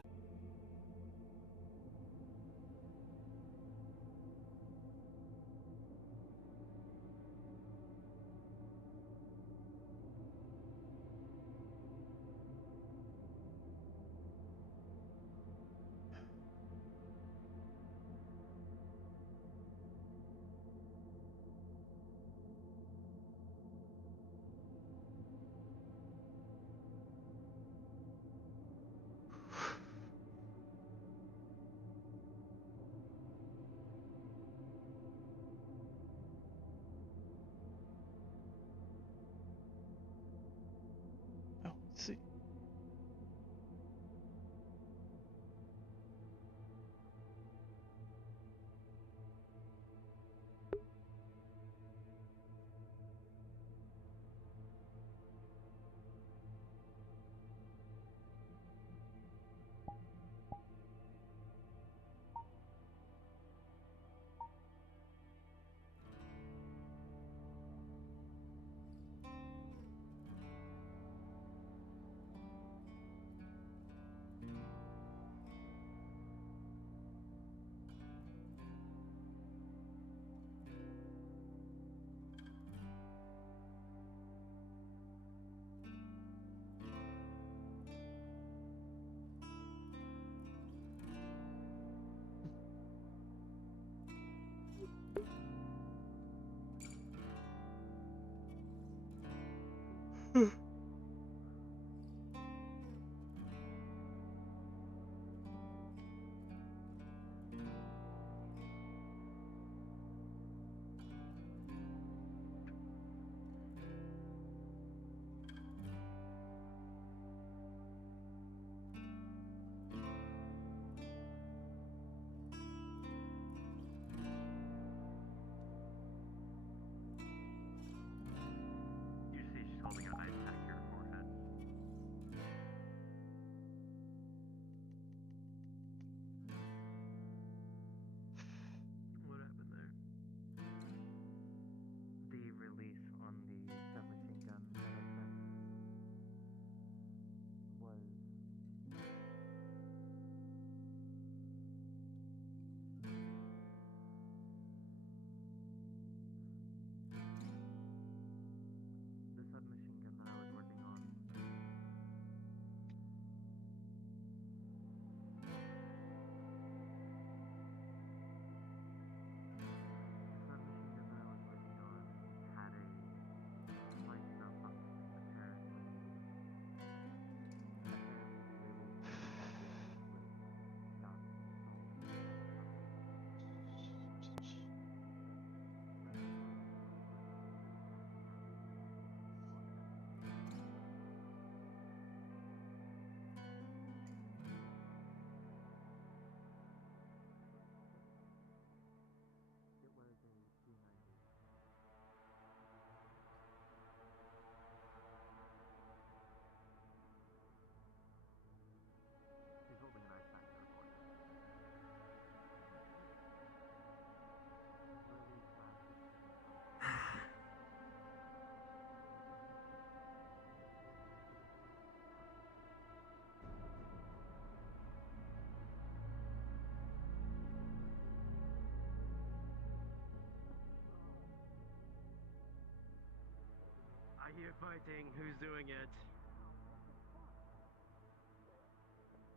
You're fighting. Who's doing it?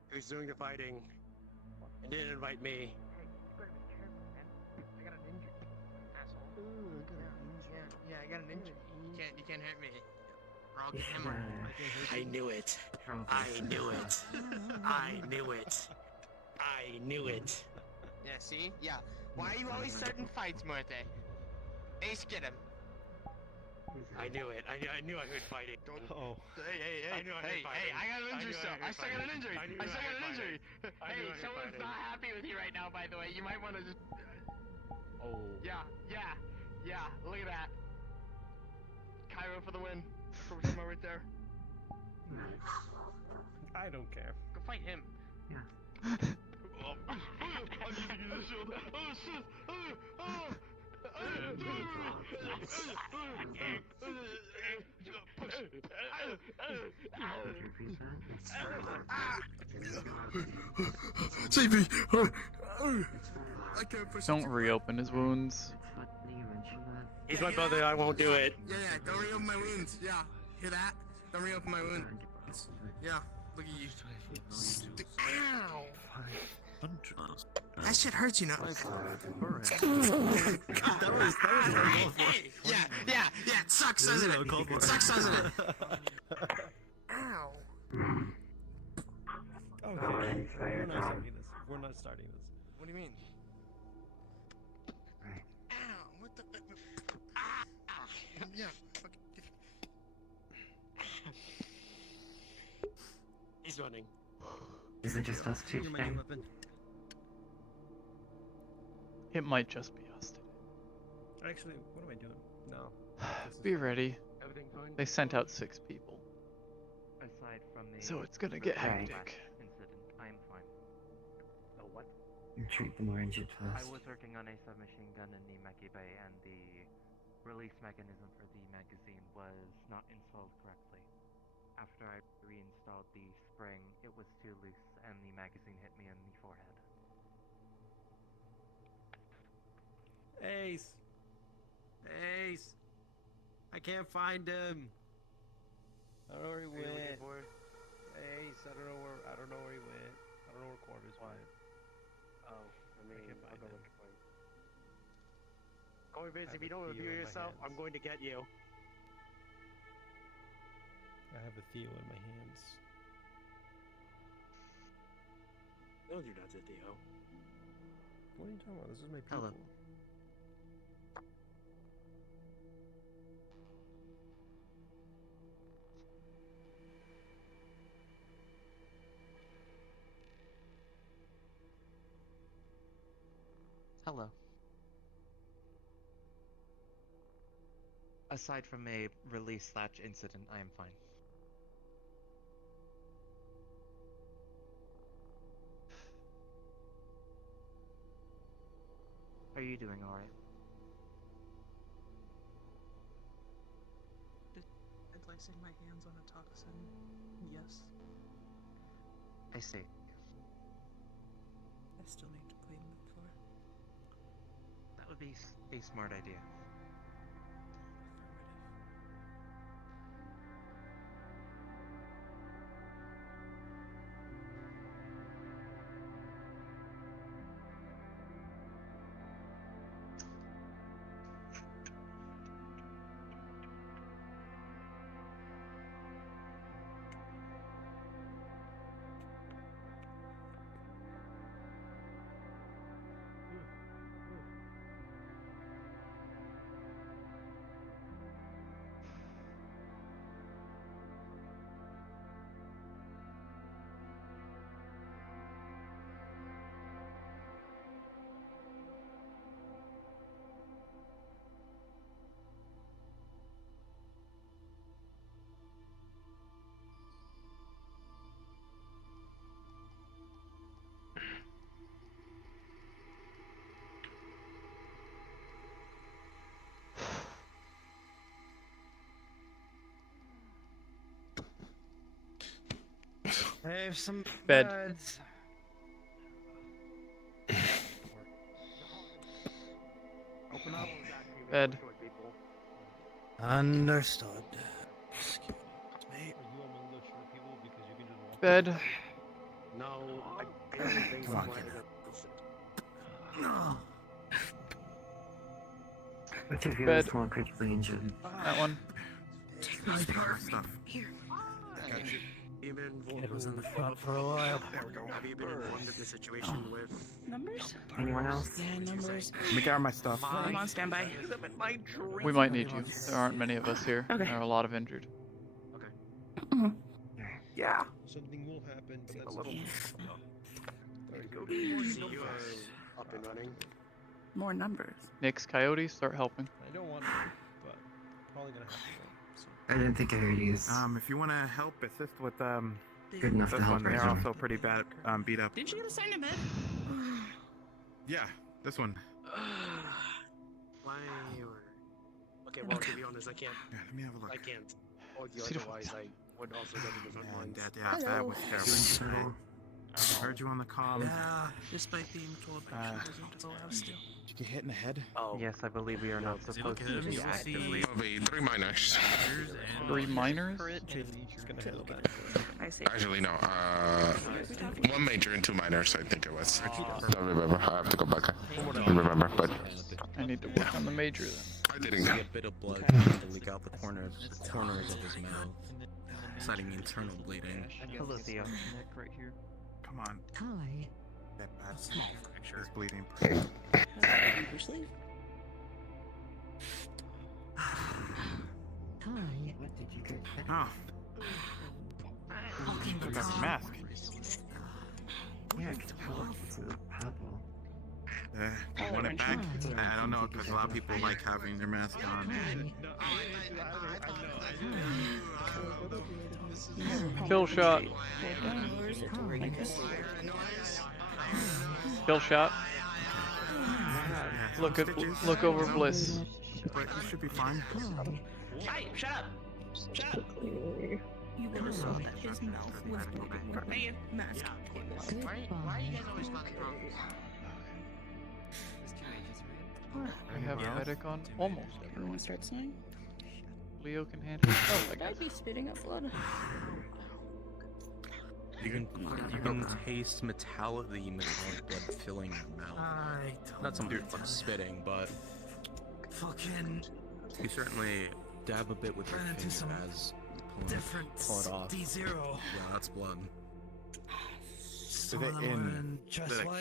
Who's doing the fighting? It didn't invite me. Hey, you better be careful, man. I got an injury, asshole. Ooh, yeah, I got an injury. You can't hurt me. Wrong hammer. I knew it. I knew it. I knew it. I knew it. Yeah, see? Yeah. Why are you always starting fights, Murthy? Ace, get him. I knew it. I knew I heard fighting. Oh. Hey, I knew I heard fighting. I got an injury still. I still got an injury. I knew I still I got heard an injury. fighting. I knew Hey, I heard someone's fighting. not happy with you right now, by the way. You might want to just... Yeah. Look at that. Cairo for the win. Fukushima right there. I don't care. Go fight him. Yeah. I'm using his shield. Oh, shit. Save me! I can't push Don't reopen his wounds. He's my brother. I won't do it. Yeah, don't reopen my wounds. Yeah, hear that? Don't reopen my wounds. Yeah, look at you. Ow! That shit hurts, you know. Yeah. It sucks, doesn't it? It sucks, doesn't it? Ow. Okay, we're not starting this. We're not starting this. What do you mean? Ow! What the? Yeah. He's running. Is it just us two You're my today? new weapon. It might just be us. Actually, what am I doing? No. Be ready. Everything fine? They sent out 6 people. Aside from the So it's gonna get Right. hectic. incident, I am fine. Oh, what? Treat the more injured I first. was working on a submachine gun in the Maki Bay, and the release mechanism for the magazine was not installed correctly. After I reinstalled the spring, it was too loose, and the magazine hit me in the forehead. Ace! Ace! I can't find him! I don't know where he went. Ace, I don't know where he went. I don't know where Corvus went. Oh, can't I'll find go him. look for you. Corvus, I if you have a don't Theo review in my yourself, I'm hands. going to get you. I have a Theo in my hands. Don't do that to Theo. What are you talking about? This is my people. Hello. Hello. Aside from a release/incident, I am fine. Are you doing alright? I'd placing my hands on a toxin. Yes. I see. I still need to clean the floor. That would be a smart idea. I have some Bed. beds. Open up. Bed. Understood. Bed. No, I barely think Come on, I'm kid. No. Which of you Bed. is more critically injured? That one. Take my part. Stuff. Here. I got you. Kid was in the front for a while. Have you been informed of the situation with Numbers? Anyone else? Yeah, numbers. Let me get my stuff. I'm on standby. We might need you. There aren't many of us here. Okay. There are a lot of injured. Yeah. Something will happen. But that's See you up and running. More numbers. Nick's Coyotes, start helping. I don't want to, but probably gonna have to. I didn't think I heard you. If you want to help assist with Good enough to this help one, they're right now. also pretty bad, beat up. Didn't you get assigned to bed? Yeah, this one. Why or... Okay, well, to be honest, I can't. Yeah, let me have a look. I can't argue, See the otherwise I would also go to the front lines. That was terrible. I heard you on the comm. Yeah, despite being told that she doesn't allow still. Did you get hit in the head? Oh. Yes, I believe we are not supposed to be actively. Of a 3 minors. 3 minors? She's gonna handle that. I see. Actually, no. 1 major and 2 minors, I think it was. Don't remember. I have to go back and remember, but I need to work on the major then. I didn't. A bit of blood started to leak out the corners of his mouth, citing internal bleeding. Hello, Theo. Neck right here. Come on. Hi. That bad small fracture. It's bleeding. Your sleeve. Hi. What did you get? Oh. You got your mask. Yeah, it's purple. You want it back? I don't know, because a lot of people like having their mask on. Kill shot. Kill shot. Look over Bliss. But you should be fine. Hey, shut up! Shut up! You would have saw that his mouth was bleeding where my mask was. Goodbye. Why are you guys always fucking wrong? I have a medic on almost. Everyone start sighing? Leo can handle it. Oh, I Should I guess. be spitting up blood? You can taste the metallic blood filling your mouth. Not something like spitting, but Fucking you certainly dab a bit with your Ran into finger some as different pull it off. D0. Yeah, that's blood. Is it in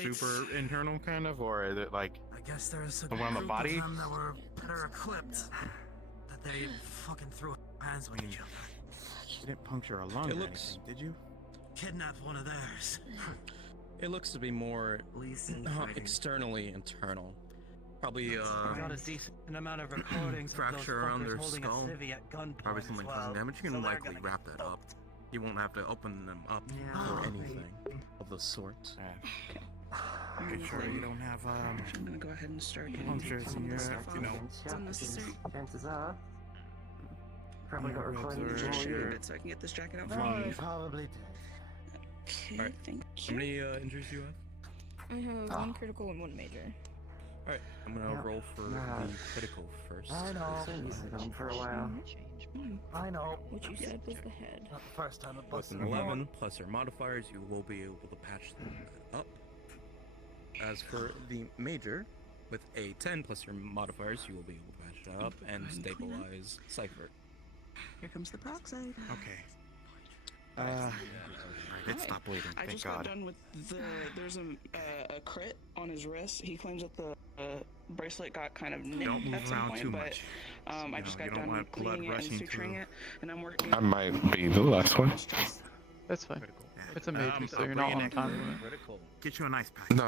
super internal kind of, or is it like I guess there's a the one on the group body? of them that were better equipped. That they fucking threw hands with each other. You didn't puncture a lung It or looks- anything, did you? Kidnapped one of theirs. It looks to be more externally internal. Probably got a decent amount of recordings of those fracture around fuckers their holding a skull. civvy at gunpoint Probably as something well. causing damage. You So can they're likely gonna wrap that up. You won't have to open them up or anything of the sort. Make sure you don't have I'm gonna go ahead and start getting punctures some in of your, this stuff you know. It's unnecessary. Chances are. Probably Yeah, got recording ribs in are- your sure. ear. So I can get this jacket out No, for you you. probably did. Okay, Alright. thank How you. many injuries do you have? I have one critical and one major. Alright, I'm gonna roll for the critical first. I know. He's been gone for a while. I know. What you said was the head. Not the first time it With busted an me. 11 plus your modifiers, you will be able to patch them up. As for the major, with a 10 plus your modifiers, you will be able to patch it up and stabilize Cypher. Here comes the peroxide. Okay. It Hi. stopped bleeding, I thank just God. got done with there's a crit on his wrist. He claims that the bracelet got kind of nicked Don't move at some around point, too but much. I You just know, you got don't done want blood cleaning it and rushing suturing through. it, and I'm working. I might be the last one. That's fine. It's a major, so you're not on time limit. Get you an ice pack. No,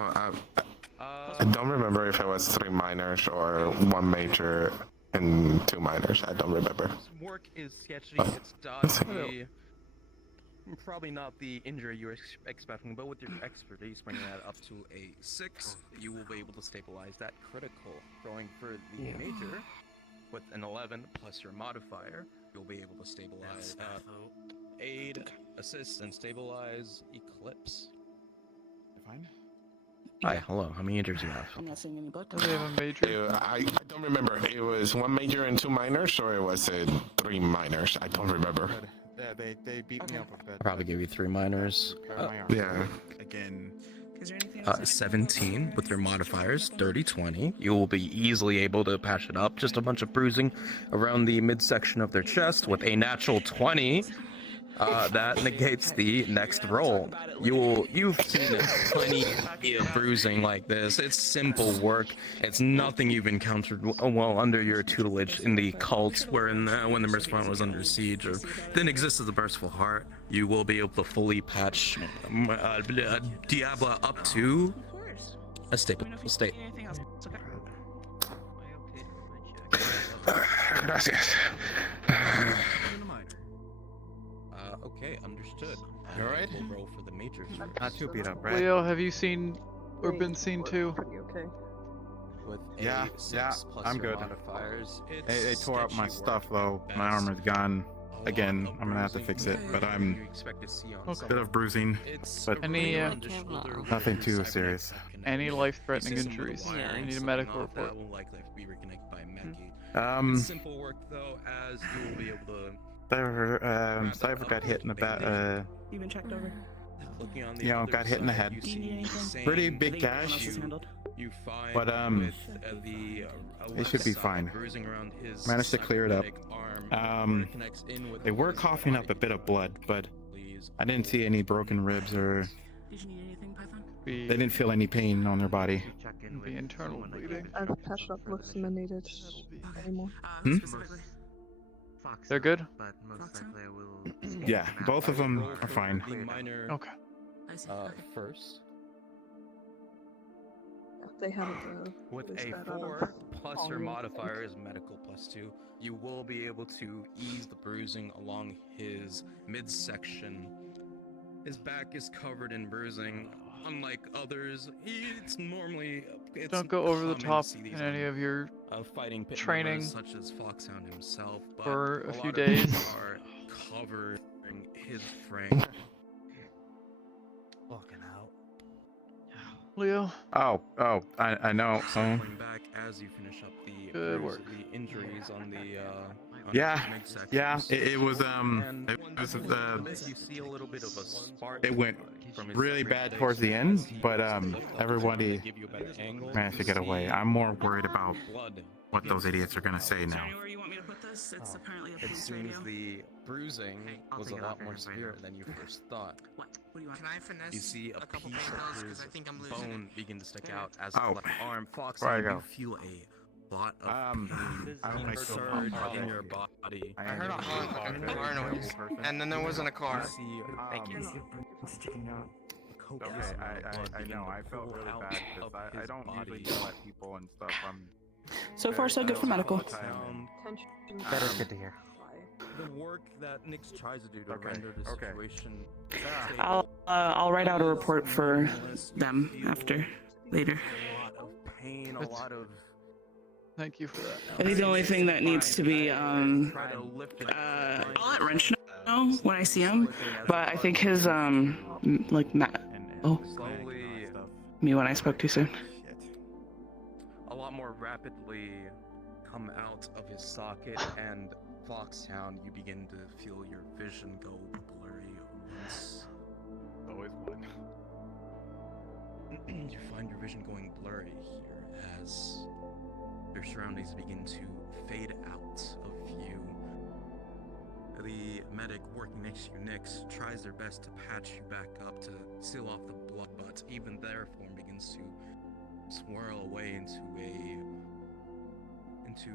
I don't remember if it was 3 minors or 1 major and 2 minors. I don't remember. Work is sketchy. It's dodgy. Probably not the injury you were expecting, but with your expertise, bringing that up to a 6, you will be able to stabilize that critical. Going for the major, with an 11 plus your modifier, you'll be able to stabilize, aid, assist, and stabilize Eclipse. Fine. Hi, hello. How many injuries do you have? I'm not seeing any blood. Do they have a major? I don't remember. It was 1 major and 2 minors, or it was 3 minors. I don't remember. Yeah, they beat me up a bit. I'll probably give you 3 minors. Yeah. Again. 17 with your modifiers, 30-20. You will be easily able to patch it up. Just a bunch of bruising around the midsection of their chest with a natural 20. That negates the next roll. You've seen plenty of bruising like this. It's simple work. It's nothing you've encountered while under your tutelage in the cult, wherein when the Merciful was under siege or then exists as a Merciful Heart. You will be able to fully patch Diablo up to a stable state. Gracias. Okay, understood. All right. We'll roll for the majors. Not too beat up, right? Leo, have you seen or been seen too? Okay. With Yeah, yeah, I'm good. Modifiers, They tore up my stuff though. My armor's gone. Again, I'm gonna have to fix it, but I'm a bit of bruising, but Any nothing too serious. any life-threatening injuries? I need a medical report. Simple work though, as you will be able to. Cypher got hit in the back. You've been checked over. Got hit in the head. Pretty big gash. But it should be fine. Managed to clear it up. They were coughing up a bit of blood, but I didn't see any broken ribs or. They didn't feel any pain on their body. The internal bleeding. I've patched up, looks eliminated anymore. Hmm? They're good? But most likely I will. Yeah, both of them are fine. Okay. First. They have With a 4 plus your modifier is medical +2, you will be able to ease the bruising along his midsection. His back is covered in bruising. Unlike others, it's Don't go over the common to top see in these any of your fighting pit training members, such as Foxhound himself, but for a a few lot of days. people are covering his frame. Fucking out. Leo. Oh, I know. Circling back as you finish up the Good bruise- work. the injuries on the on Yeah, his midsection. yeah. It was And it was you see a little bit of a spark. It went from his really separate bad face. towards the end, but Lift up everybody to give you a better angle. managed to You get away. see I'm more worried about blood what those idiots are gonna say now. Where you want me to put this? It's apparently a It police seems radio. the bruising I'll was a take it lot off your more hands right severe now. than you first thought. What do you want? Can I finesse You see a couple piece pain pills? of 'Cause his I think I'm losing bone it. begin to stick out as Oh, the left arm. Fox, where I you go? feel a lot of pain I don't like those surge hard in work. your body. I heard a car noise, and then there wasn't a car. Thank you. Sticking out. Okay, I know. I felt really bad because I don't usually yell at people and stuff. So far, so good for medical. That is good to hear. The work that Nyx tries to do to Okay, render the okay. situation. I'll write out a report for them after later. A lot of pain, a lot of. Thank you for that. I think the only thing that needs to be I'll let Wrench know when I see him, but I think his me when I spoke too soon. A lot more rapidly come out of his socket, and Foxhound, you begin to feel your vision go blurry once. Always one. You find your vision going blurry here as your surroundings begin to fade out of view. The medic working next to you, Nyx, tries their best to patch you back up to seal off the blood, but even their form begins to swirl away into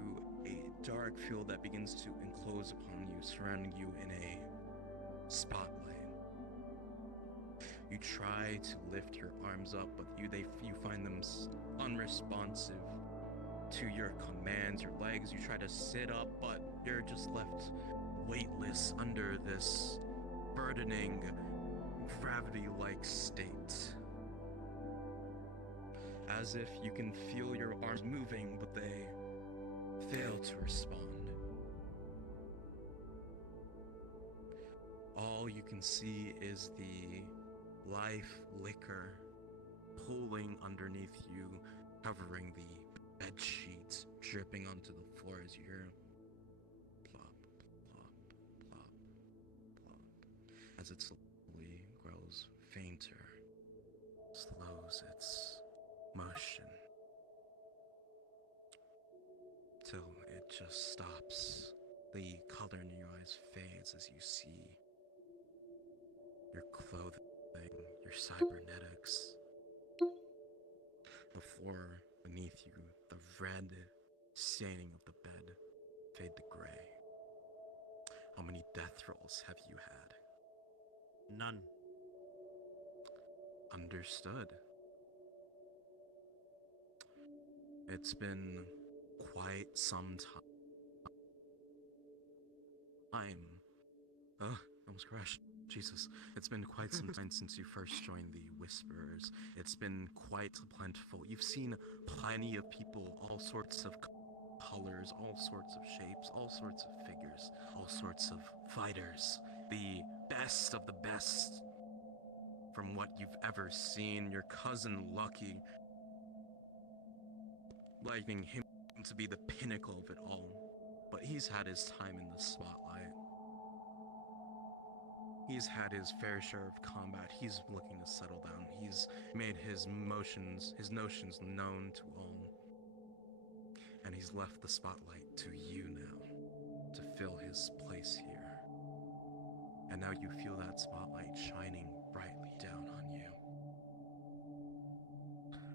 a dark field that begins to enclose upon you, surrounding you in a spotlight. You try to lift your arms up, but you find them unresponsive to your commands. Your legs, you try to sit up, but you're just left weightless under this burdening, gravity-like state. As if you can feel your arms moving, but they fail to respond. All you can see is the life liquor pulling underneath you, covering the bed sheets, dripping onto the floor as you hear plop, plop, plop, plop, as it slowly grows fainter, slows its motion, till it just stops. The color in your eyes fades as you see your clothing, your cybernetics, the floor beneath you, the red staining of the bed fade to gray. How many death rolls have you had? None. Understood. It's been quite some time. I almost crashed. Jesus. It's been quite some time since you first joined the Whisperers. It's been quite plentiful. You've seen plenty of people, all sorts of colors, all sorts of shapes, all sorts of figures, all sorts of fighters. The best of the best from what you've ever seen. Your cousin Lucky, liking him to be the pinnacle of it all. But he's had his time in the spotlight. He's had his fair share of combat. He's looking to settle down. He's made his notions known to all. And he's left the spotlight to you now, to fill his place here. And now you feel that spotlight shining brightly down on you.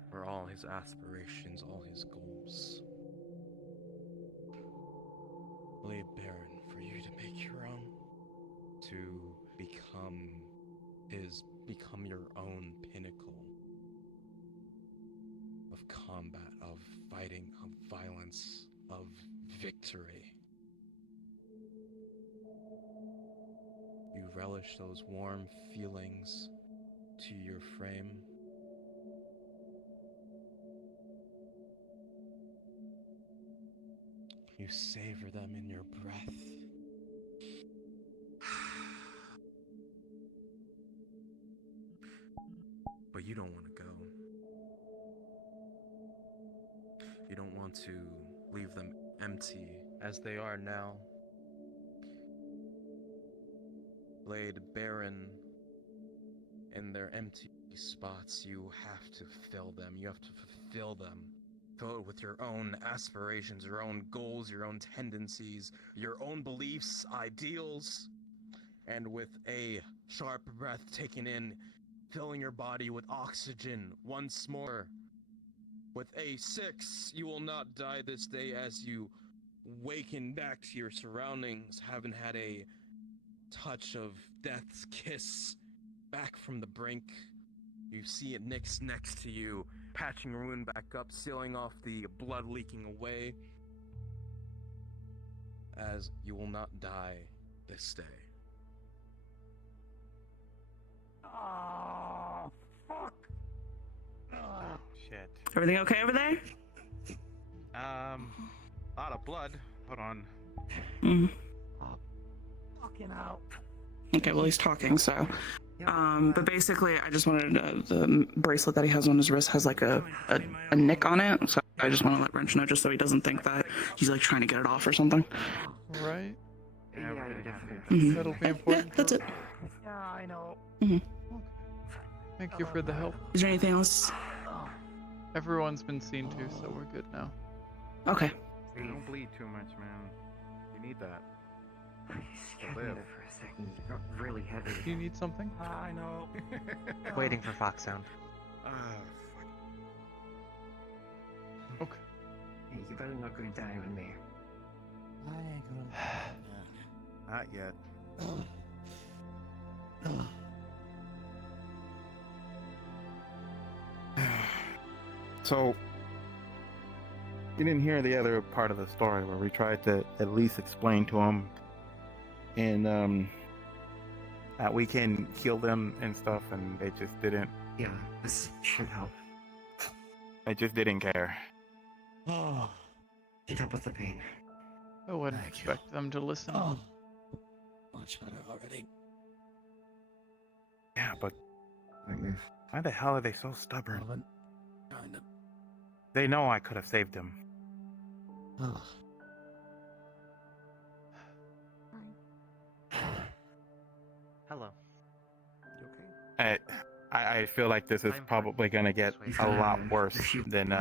For all his aspirations, all his goals lay barren for you to make your own, to become your own pinnacle of combat, of fighting, of violence, of victory. You relish those warm feelings to your frame. You savor them in your breath. But you don't want to go. You don't want to leave them empty as they are now. Laid barren in their empty spots, you have to fill them. You have to fulfill them. Fill it with your own aspirations, your own goals, your own tendencies, your own beliefs, ideals, and with a sharp breath taken in, filling your body with oxygen once more. With a 6, you will not die this day as you waken back to your surroundings, having had a touch of death's kiss back from the brink. You see it next to you, patching your wound back up, sealing off the blood leaking away, as you will not die this day. Oh, fuck! Oh, shit. Everything okay over there? A lot of blood. Hold on. Mm. Fucking out. Okay, well he's talking, so. But basically, I just wanted the bracelet that he has on his wrist has like a nick on it, so I just want to let Wrench know just so he doesn't think that he's like trying to get it off or something. Right. Yeah, definitely. Mm-hmm. That'll be important. Yeah, that's it. Yeah, I know. Mm-hmm. Thank you for the help. Is there anything else? Everyone's been seen to, so we're good now. Okay. Don't bleed too much, man. You need that. You scared me there for a second. It got really heavy. Do you need something? I know. Waiting for Fox Sound. Okay. Hey, you better not go down with me. I ain't gonna. Not yet. So, you didn't hear the other part of the story where we tried to at least explain to him and that we can heal them and stuff, and they just didn't. Yeah, this should help. They just didn't care. Oh, should help with the pain. I wouldn't expect them to listen. Oh, much better already. Yeah, but Why the hell are they so stubborn? They know I could have saved him. Hello. You okay? I feel like this is probably gonna get a lot worse than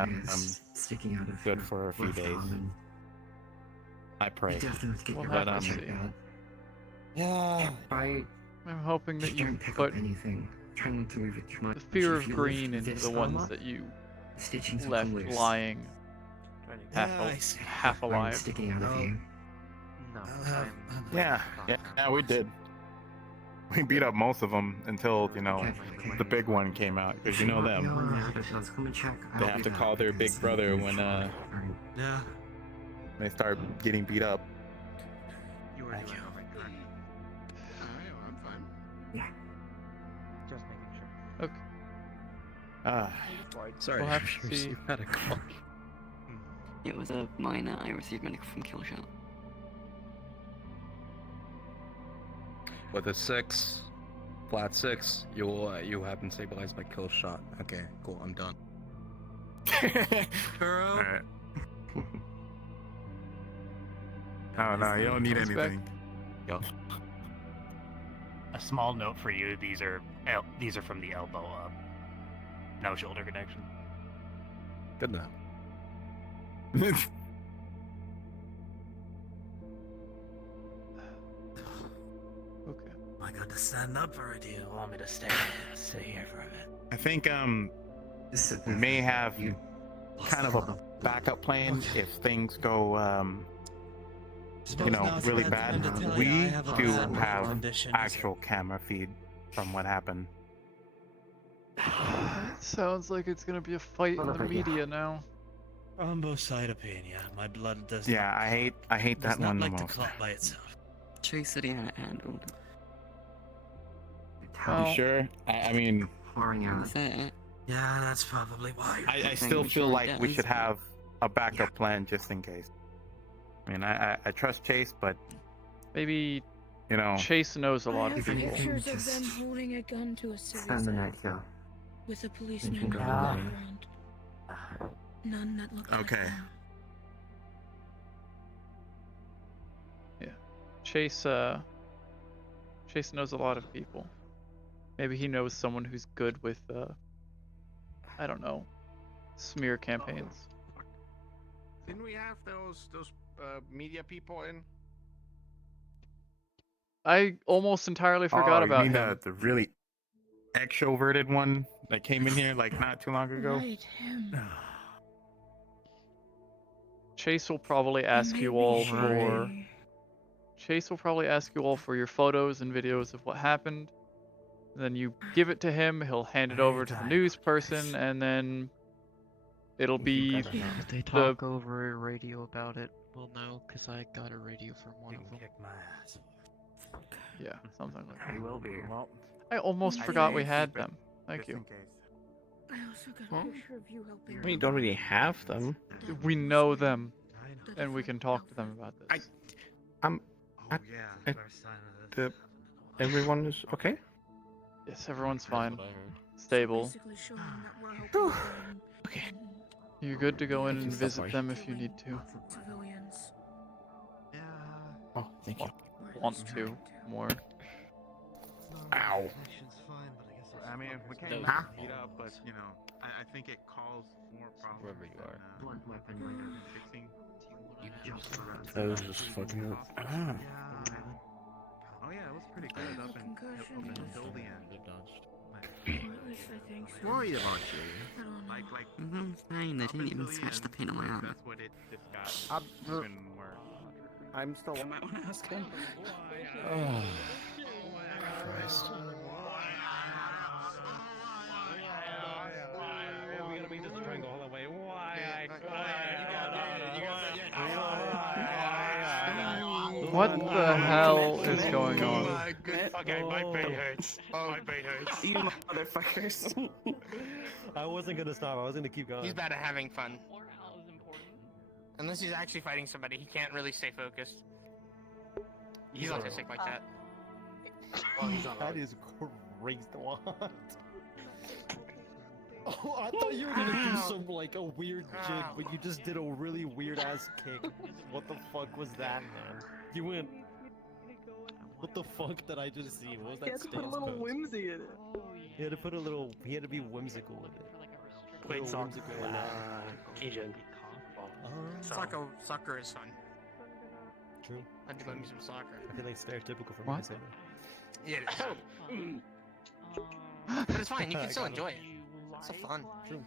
sticking out of good your for a few left days. arm, and I pray. you definitely get your But eyes checked out. yeah. Try I'm hoping that you don't pick put up anything. Try not to move it too much. the fear If of you green lift into this the arm ones up, that you the stitchings will left come loose. lying half, I see. half Where alive. it's sticking out of you. No, Yeah, we did. We beat up most of them until, you know, the big one came out, because you know them. They have to call their big brother when Yeah. they start getting beat up. You were doing all right, correct? I'm fine. Yeah. Just making sure. Okay. Sorry, We'll have to you see. had a call. It was a minor. I received medical from Killshot. With a 6, flat 6, you have been stabilized by kill shot. Okay, cool. I'm done. Girl. Alright. Oh no, you don't need anything. Yo. A small note for you: these are from the elbow up. No shoulder connection. Good now. Okay. I got to stand up, or do you want me to stay here for a bit? I think we may have kind of a backup plan if things go you know, really bad. We do have actual camera feed from what happened. It sounds like it's gonna be a fight in the media now. Thrombocytopenia. My blood does. Yeah, I hate that one the like most. to clot by itself. Chase said he had it handled. You sure? I mean, Yeah, that's probably why. I still feel like we should have a backup plan just in case. I mean, I trust Chase, but maybe you know, Chase knows a lot I of have people. pictures of them holding a gun to a Spend the civilian night here. with a You policeman can in go the to background. None that look like okay. them. Yeah. Chase knows a lot of people. Maybe he knows someone who's good with I don't know, smear campaigns. Didn't we have those media people in? I almost entirely forgot you about mean him. the really extroverted one that came in here like not too long ago? Right, him. Chase will probably ask you all for your photos and videos of what happened. Then you give it to him, he'll hand it over to the news person, and then it'll be If they talk over a radio about it, we'll know, because I got a radio from one of them. Kick my ass. Yeah, something like that. He will be. Well, I almost forgot we had them. Thank you. I also got a picture of you helping. We don't really have them. We know them, and we can talk to them about this. Everyone is okay? Yes, everyone's fine. Stable. Basically showing that we're helping them. Okay. You're good to go in and Stop visit by. them if you need to. Civilians. Oh, thank you. Want to more. Ow. I mean, we can't Huh? beat up, but you know, I think it caused more problems. Wherever you are. blunt weapon Fixing. That was just fucking up. Ah. Oh yeah, it was pretty good up until the end. Or at least I think so. Where are you, Archie? I don't know. Mm-hmm, fine. They didn't even scratch the paint on my arm. That's what it just got even worse. I'm still. I might want to ask him. Oh, Christ. What the hell is going on? Okay, my brain hurts. My brain hurts. You motherfuckers. I wasn't gonna stop. I was gonna keep going. He's bad at having fun. Unless he's actually fighting somebody, he can't really stay focused. He's autistic like that. Oh, he's not. That is crazy. What? Oh, I thought you were gonna do some like a weird jig, but you just did a really weird ass kick. What the fuck was that, man? You went. What the fuck did I just see? What was that He had to put a stance little pose? whimsy in it. He had to put a little. He had to be whimsical with it. Played Little soccer whimsical in laugh. Asian. Soccer is fun. True. I do love me some soccer. I feel like stereotypical for me What? to say that. Yeah, it is. But it's fine. You can still enjoy it. It's still fun. True.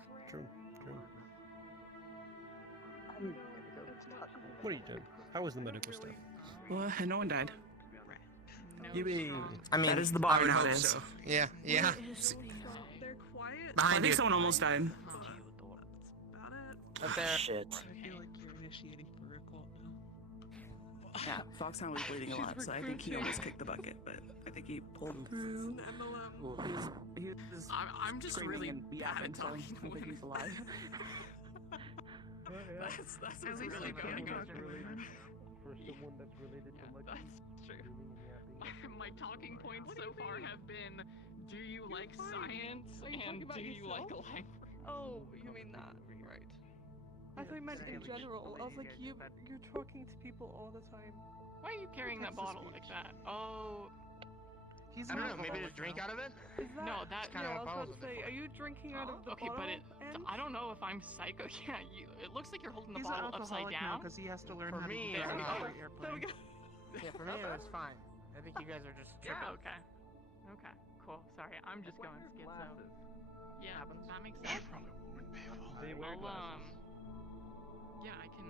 What are you doing? How was the medical stuff? Well, no one died. You mean? I mean, that is the I bar would hope nowadays. so. Yeah. They're quiet. I Behind think you. someone almost died. Up there. Shit. I feel like you're initiating for a cult now. Yeah, Foxhound was bleeding a lot, so I think he almost kicked the bucket, but I think he pulled through. He was I'm just screaming really and bad yapping, at so talking I think he's alive. That's At least really you can good. talk. For someone that's related to Yeah, that's true. My talking points so far have been, do you like science Are you talking and about do you like yourself? language? Oh, you mean that? Right. I thought you meant in general. I was like, you're talking to people all the time. Why are you carrying that bottle like that? Oh, I don't know. Maybe to drink out of it. Is that, no, that. kinda yeah, I what was bottles about to say, are you drinking out of the Okay, bottle? but I don't know if I'm psycho. Yeah, it looks like you're holding the bottle upside down. because he has to learn For how to me, get it's on not. the There we airplane. go. Yeah, for me it was fine. I think you guys are just tripping. Yeah. Okay. Okay. Cool. Sorry, I'm just going schizo. Yeah, that makes sense. They wear I'll, glasses. Yeah, I can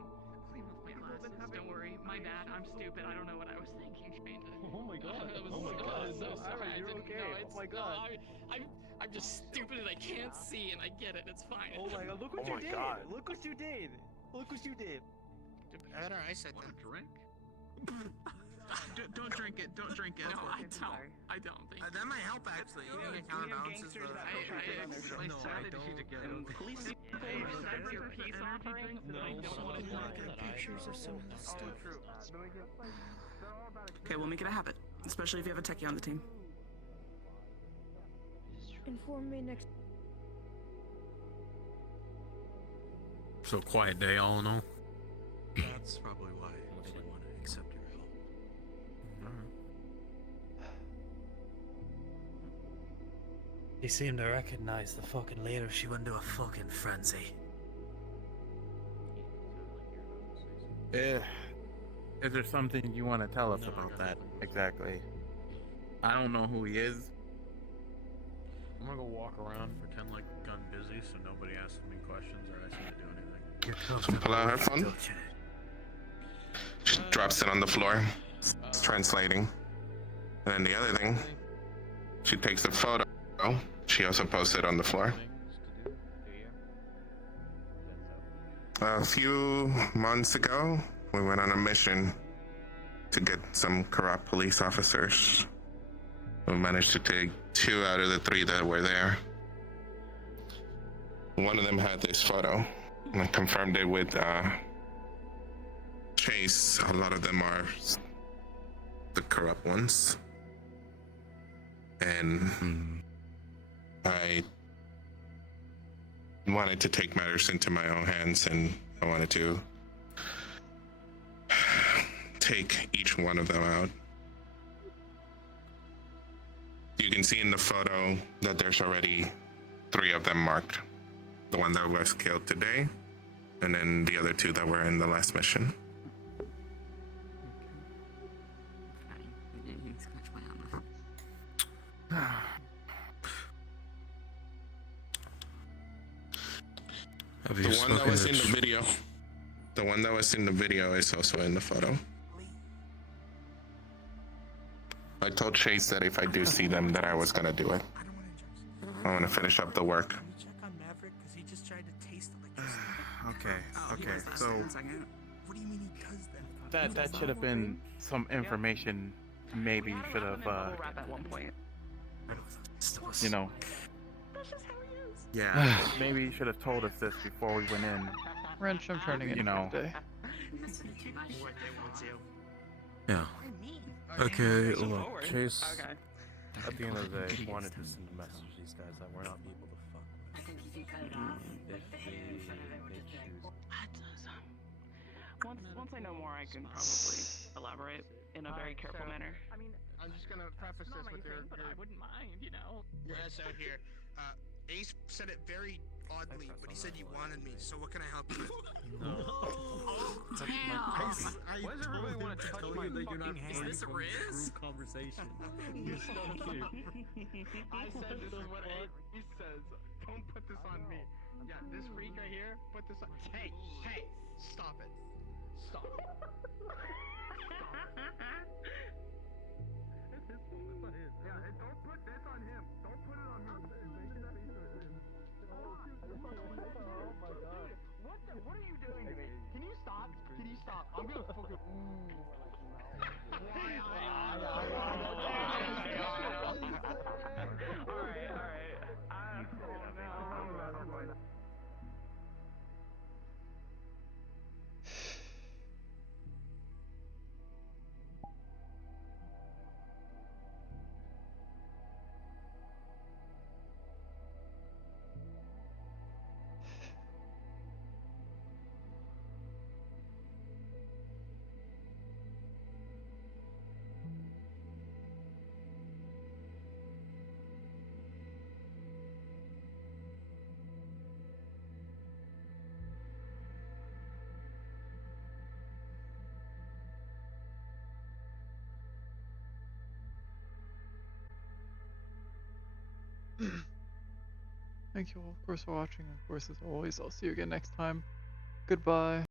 clean off my glasses. Don't worry. My bad. I'm stupid. I don't know what I was thinking. Trying to. Oh my god. That was Oh my so, god. so No, sorry. Aaron, I you're didn't okay. know. Oh It's, my god. No, I'm stupid and I can't see and I get it. It's fine. Oh my god. Look what you did. Look what you did. Look what you did. I had our eyes set then. Drink? Don't drink it. Don't drink it. No, I don't. I don't think. That might help actually. You can get counterbalances. Police is that your peace offering? No. I don't want to got pictures of some of the stuff. Okay, we'll make it a habit, especially if you have a techie on the team. Inform me next. So quiet day, all in all. That's probably why I didn't want to accept your help. He seemed to recognize the fucking leader. She went into a fucking frenzy. Is there something you want to tell us about that exactly? I don't know who he is. I'm gonna go walk around, pretend like I'm gun busy, so nobody asks me questions or asks me to do anything. Pull out her phone. She drops it on the floor. It's translating. And then the other thing, she takes a photo. She also posts it on the floor. A few months ago, we went on a mission to get some corrupt police officers. We managed to take 2 out of the 3 that were there. One of them had this photo. And I confirmed it with Chase. A lot of them are the corrupt ones. And I wanted to take matters into my own hands, and I wanted to take each one of them out. You can see in the photo that there's already 3 of them marked. The one that was killed today, and then the other 2 that were in the last mission. Have you The one that spoken was to in the video. The one that was in the video is also in the photo. I told Chase that if I do see them, that I was gonna do it. I want to finish up the work. Check on Maverick because he just tried to taste it like. Okay, so What do you mean he does that? that should have been some information. Maybe you should have, Rap at one point. you know, That's just how he is. yeah, maybe you should have told us this before we went in. Wrench, I'm turning You in know. for the day. Yeah. Okay, look, Chase. At the end of the day, I wanted to send a message to these guys that we're not people to fuck with. Once I know more, I can probably elaborate in a very careful manner. I mean, I'm just gonna preface this with your. But I wouldn't mind, you know. Your SO here. Ace said it very oddly, but he said you wanted me. So what can I help you with? No. Oh damn! Why does everybody want to touch my fucking hand? Is this Riz? Conversation. You're so cute. I said this is what Ace says. Don't put this on me. Yeah, this freak right here. Put this on. Hey, stop it. Stop. Yeah, and don't put this on him. Don't put it on me. Oh my god. What are you doing to me? Can you stop? Can you stop? I'm gonna fucking. Alright. Thank you all, of course, for watching. Of course, as always, I'll see you again next time. Goodbye.